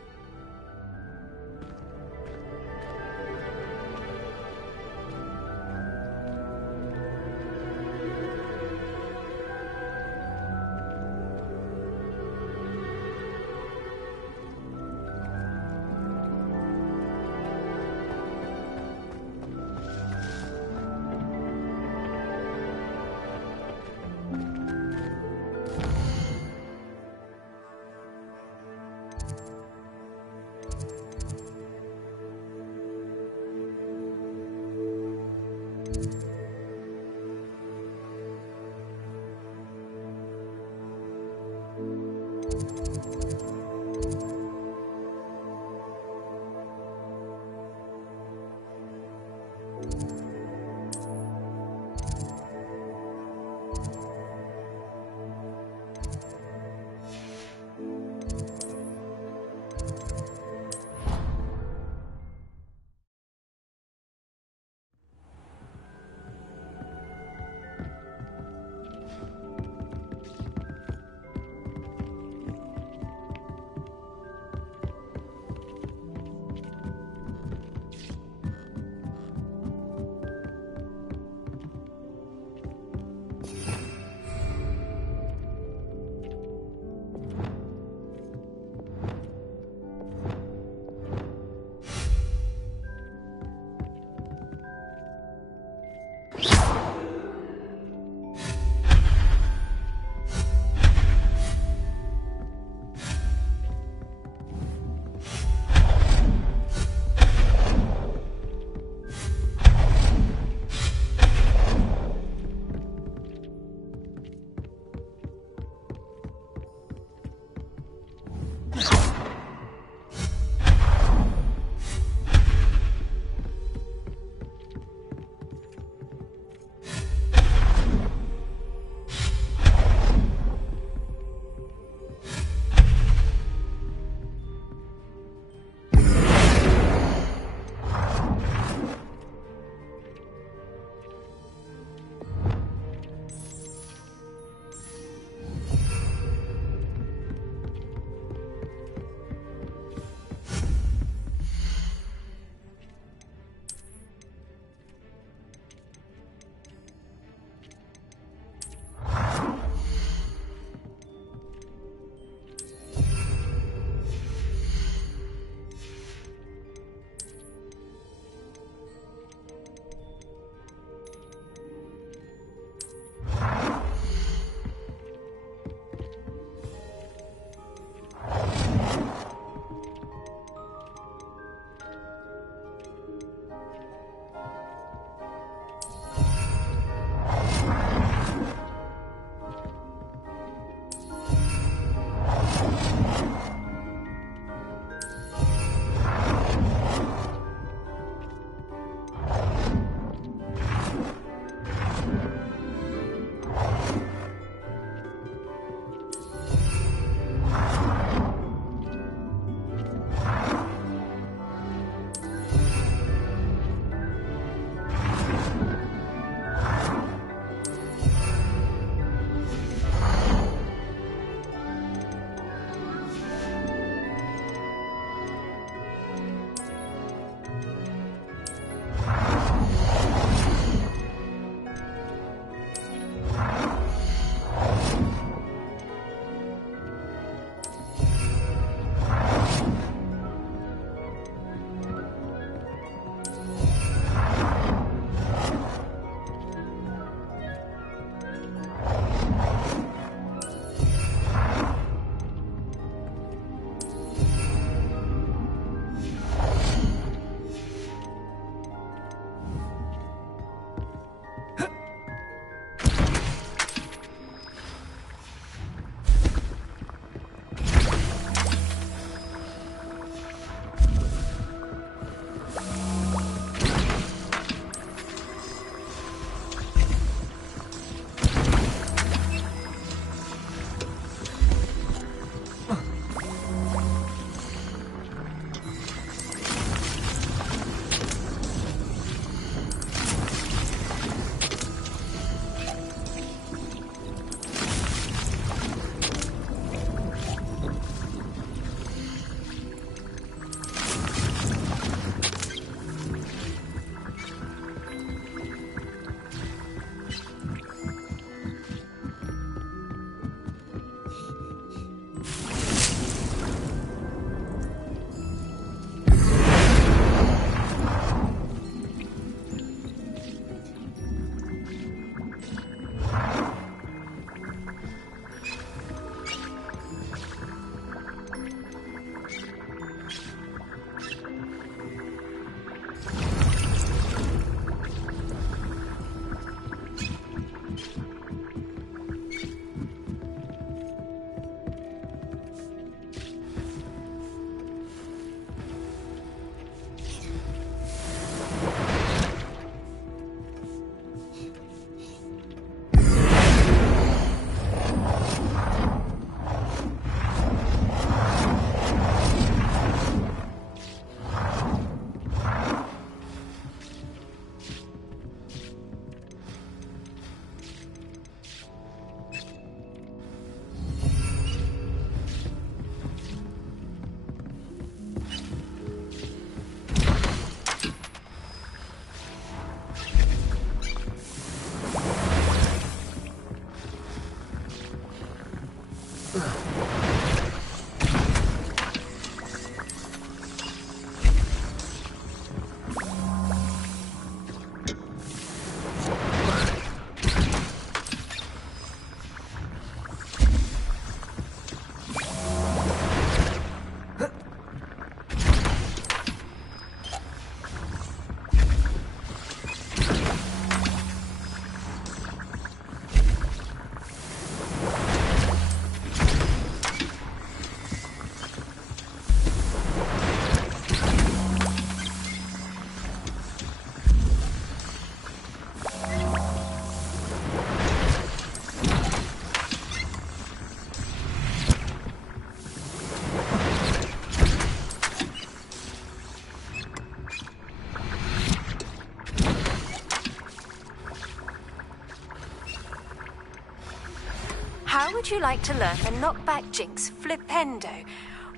would you like to learn the knockback jinx flipendo?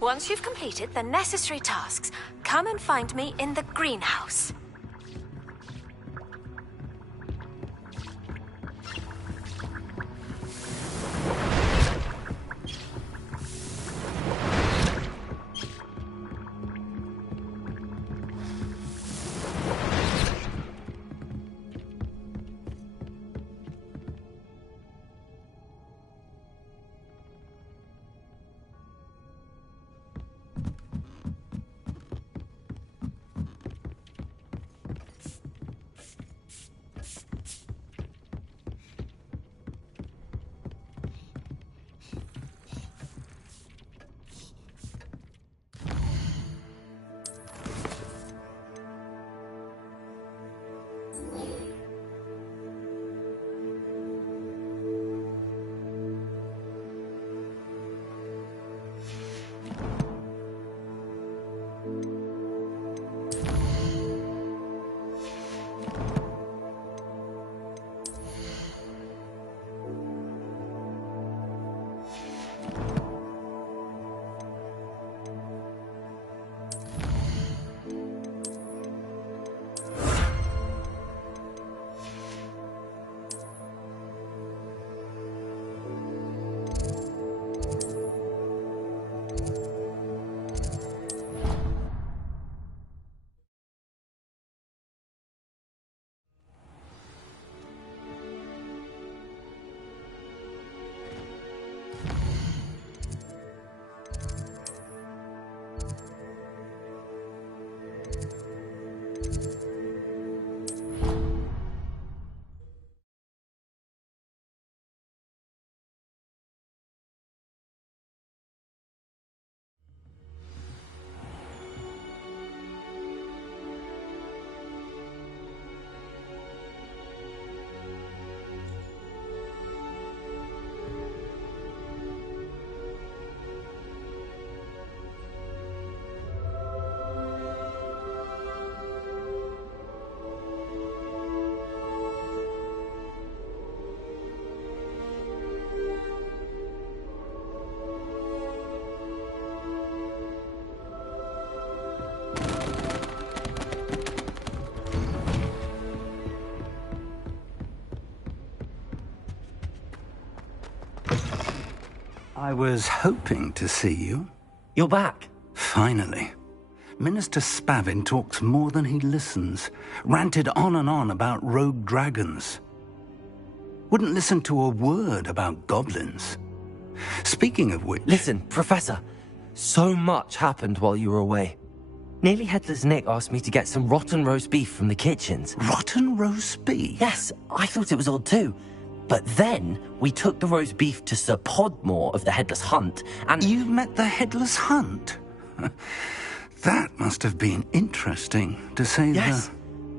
Once you've completed the necessary tasks, come and find me in the greenhouse. I was hoping to see you. You're back. Finally. Minister Spavin talks more than he listens. Ranted on and on about rogue dragons. Wouldn't listen to a word about goblins. Speaking of which... Listen, Professor. So much happened while you were away. Nearly Headless Nick asked me to get some rotten roast beef from the kitchens. Rotten roast beef? Yes, I thought it was odd too. But then we took the roast beef to Sir Podmore of the Headless Hunt, and... You met the Headless Hunt? That must have been interesting, to say the... Yes.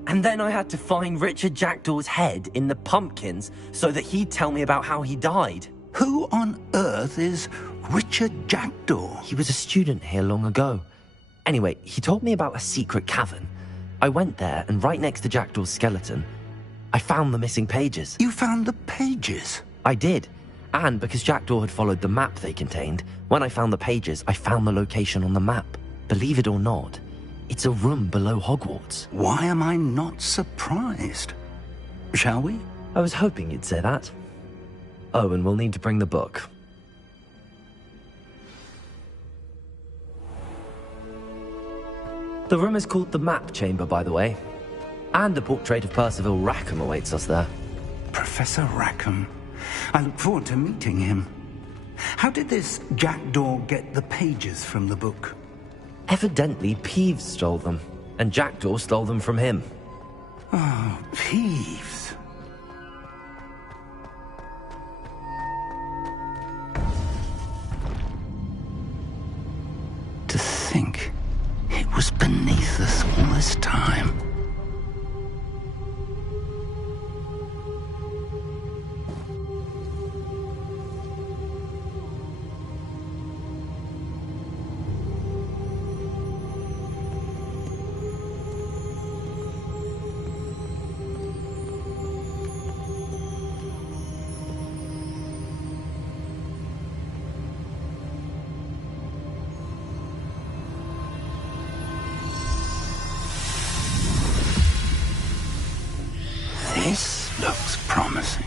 And then I had to find Richard Jackdaw's head in the pumpkins so that he'd tell me about how he died. Who on earth is Richard Jackdaw? He was a student here long ago. Anyway, he told me about a secret cavern. I went there, and right next to Jackdaw's skeleton, I found the missing pages. You found the pages? I did. And because Jackdaw had followed the map they contained, when I found the pages, I found the location on the map. Believe it or not, it's a room below Hogwarts. Why am I not surprised? Shall we? I was hoping you'd say that. Oh, and we'll need to bring the book. The room is called the Map Chamber, by the way. And a portrait of Percival Rackham awaits us there. Professor Rackham. I look forward to meeting him. How did this Jackdaw get the pages from the book? Evidently, Peeves stole them, and Jackdaw stole them from him. Oh, Peeves. To think it was beneath us all this time. Looks promising.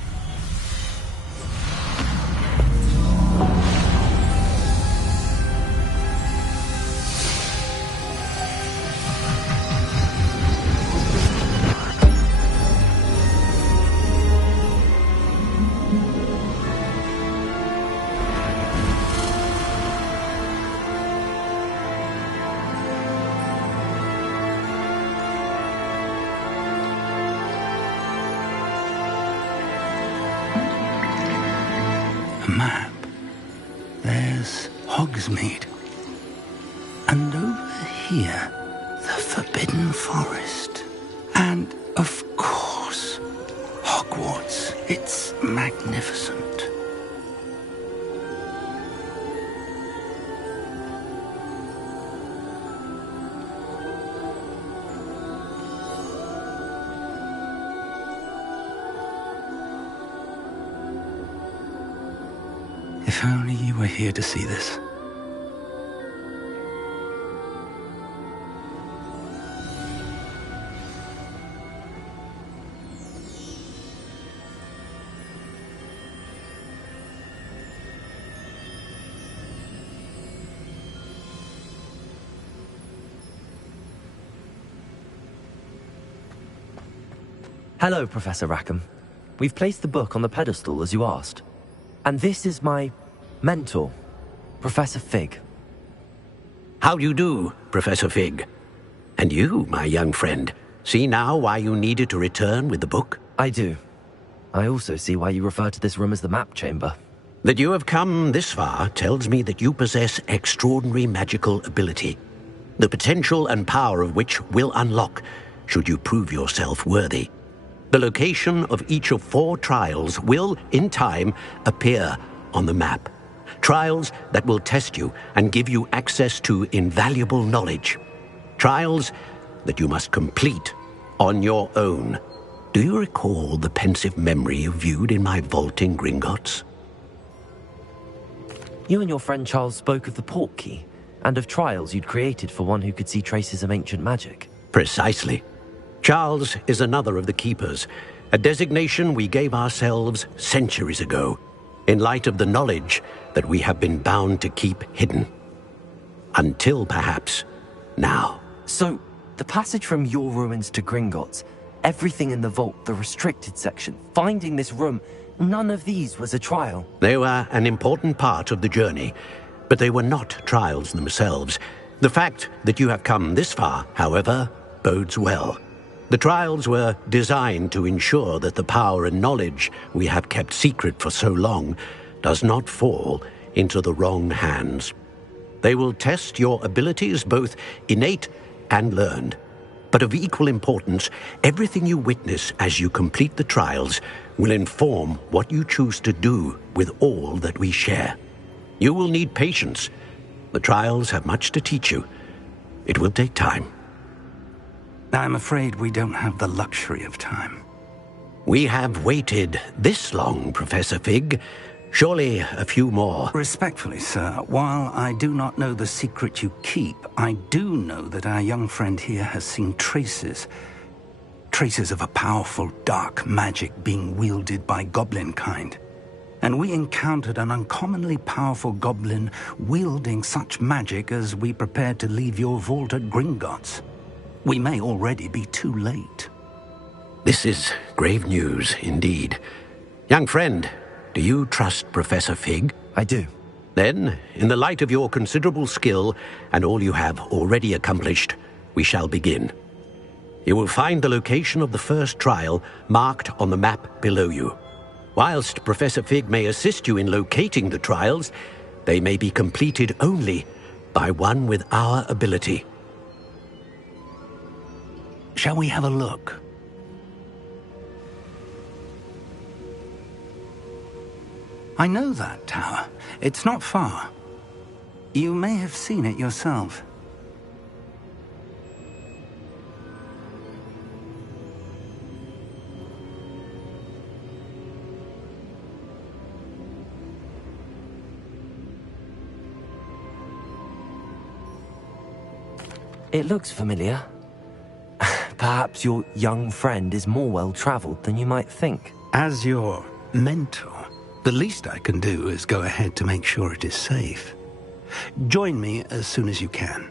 Map. There's Hogsmeade. And over here, the Forbidden Forest. And, of course, Hogwarts. It's magnificent. If only you were here to see this. Hello, Professor Rackham. We've placed the book on the pedestal as you asked. And this is my mentor, Professor Fig. How do you do, Professor Fig? And you, my young friend, see now why you needed to return with the book? I do. I also see why you refer to this room as the map chamber. That you have come this far tells me that you possess extraordinary magical ability, the potential and power of which will unlock should you prove yourself worthy. The location of each of 4 trials will, in time, appear on the map. Trials that will test you and give you access to invaluable knowledge. Trials that you must complete on your own. Do you recall the pensive memory you viewed in my vault in Gringotts? You and your friend Charles spoke of the portkey, and of trials you'd created for one who could see traces of ancient magic. Precisely. Charles is another of the Keepers, a designation we gave ourselves centuries ago, in light of the knowledge that we have been bound to keep hidden. Until, perhaps, now. So, the passage from your ruins to Gringotts, everything in the vault, the restricted section, finding this room, none of these was a trial. They were an important part of the journey, but they were not trials themselves. The fact that you have come this far, however, bodes well. The trials were designed to ensure that the power and knowledge we have kept secret for so long does not fall into the wrong hands. They will test your abilities, both innate and learned. But of equal importance, everything you witness as you complete the trials will inform what you choose to do with all that we share. You will need patience. The trials have much to teach you. It will take time. I'm afraid we don't have the luxury of time. We have waited this long, Professor Fig. Surely a few more. Respectfully, sir, while I do not know the secret you keep, I do know that our young friend here has seen traces of a powerful dark magic being wielded by goblin kind. And we encountered an uncommonly powerful goblin wielding such magic as we prepared to leave your vault at Gringotts. We may already be too late. This is grave news, indeed. Young friend, do you trust Professor Fig? I do. Then, in the light of your considerable skill and all you have already accomplished, we shall begin. You will find the location of the first trial marked on the map below you. Whilst Professor Fig may assist you in locating the trials, they may be completed only by one with our ability. Shall we have a look? I know that tower. It's not far. You may have seen it yourself. It looks familiar. Perhaps your young friend is more well-travelled than you might think. As your mentor, the least I can do is go ahead to make sure it is safe. Join me as soon as you can.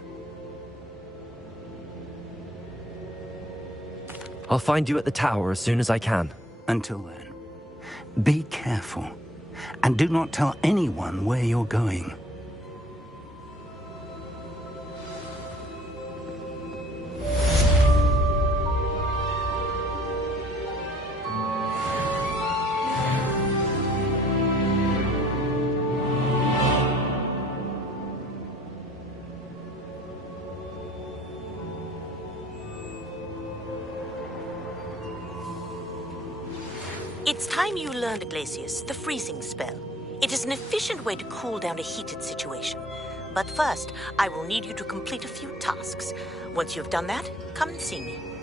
I'll find you at the tower as soon as I can. Until then, be careful, and do not tell anyone where you're going. It's time you learned, Glacius, the freezing spell. It is an efficient way to cool down a heated situation. But first, I will need you to complete a few tasks. Once you've done that, come and see me.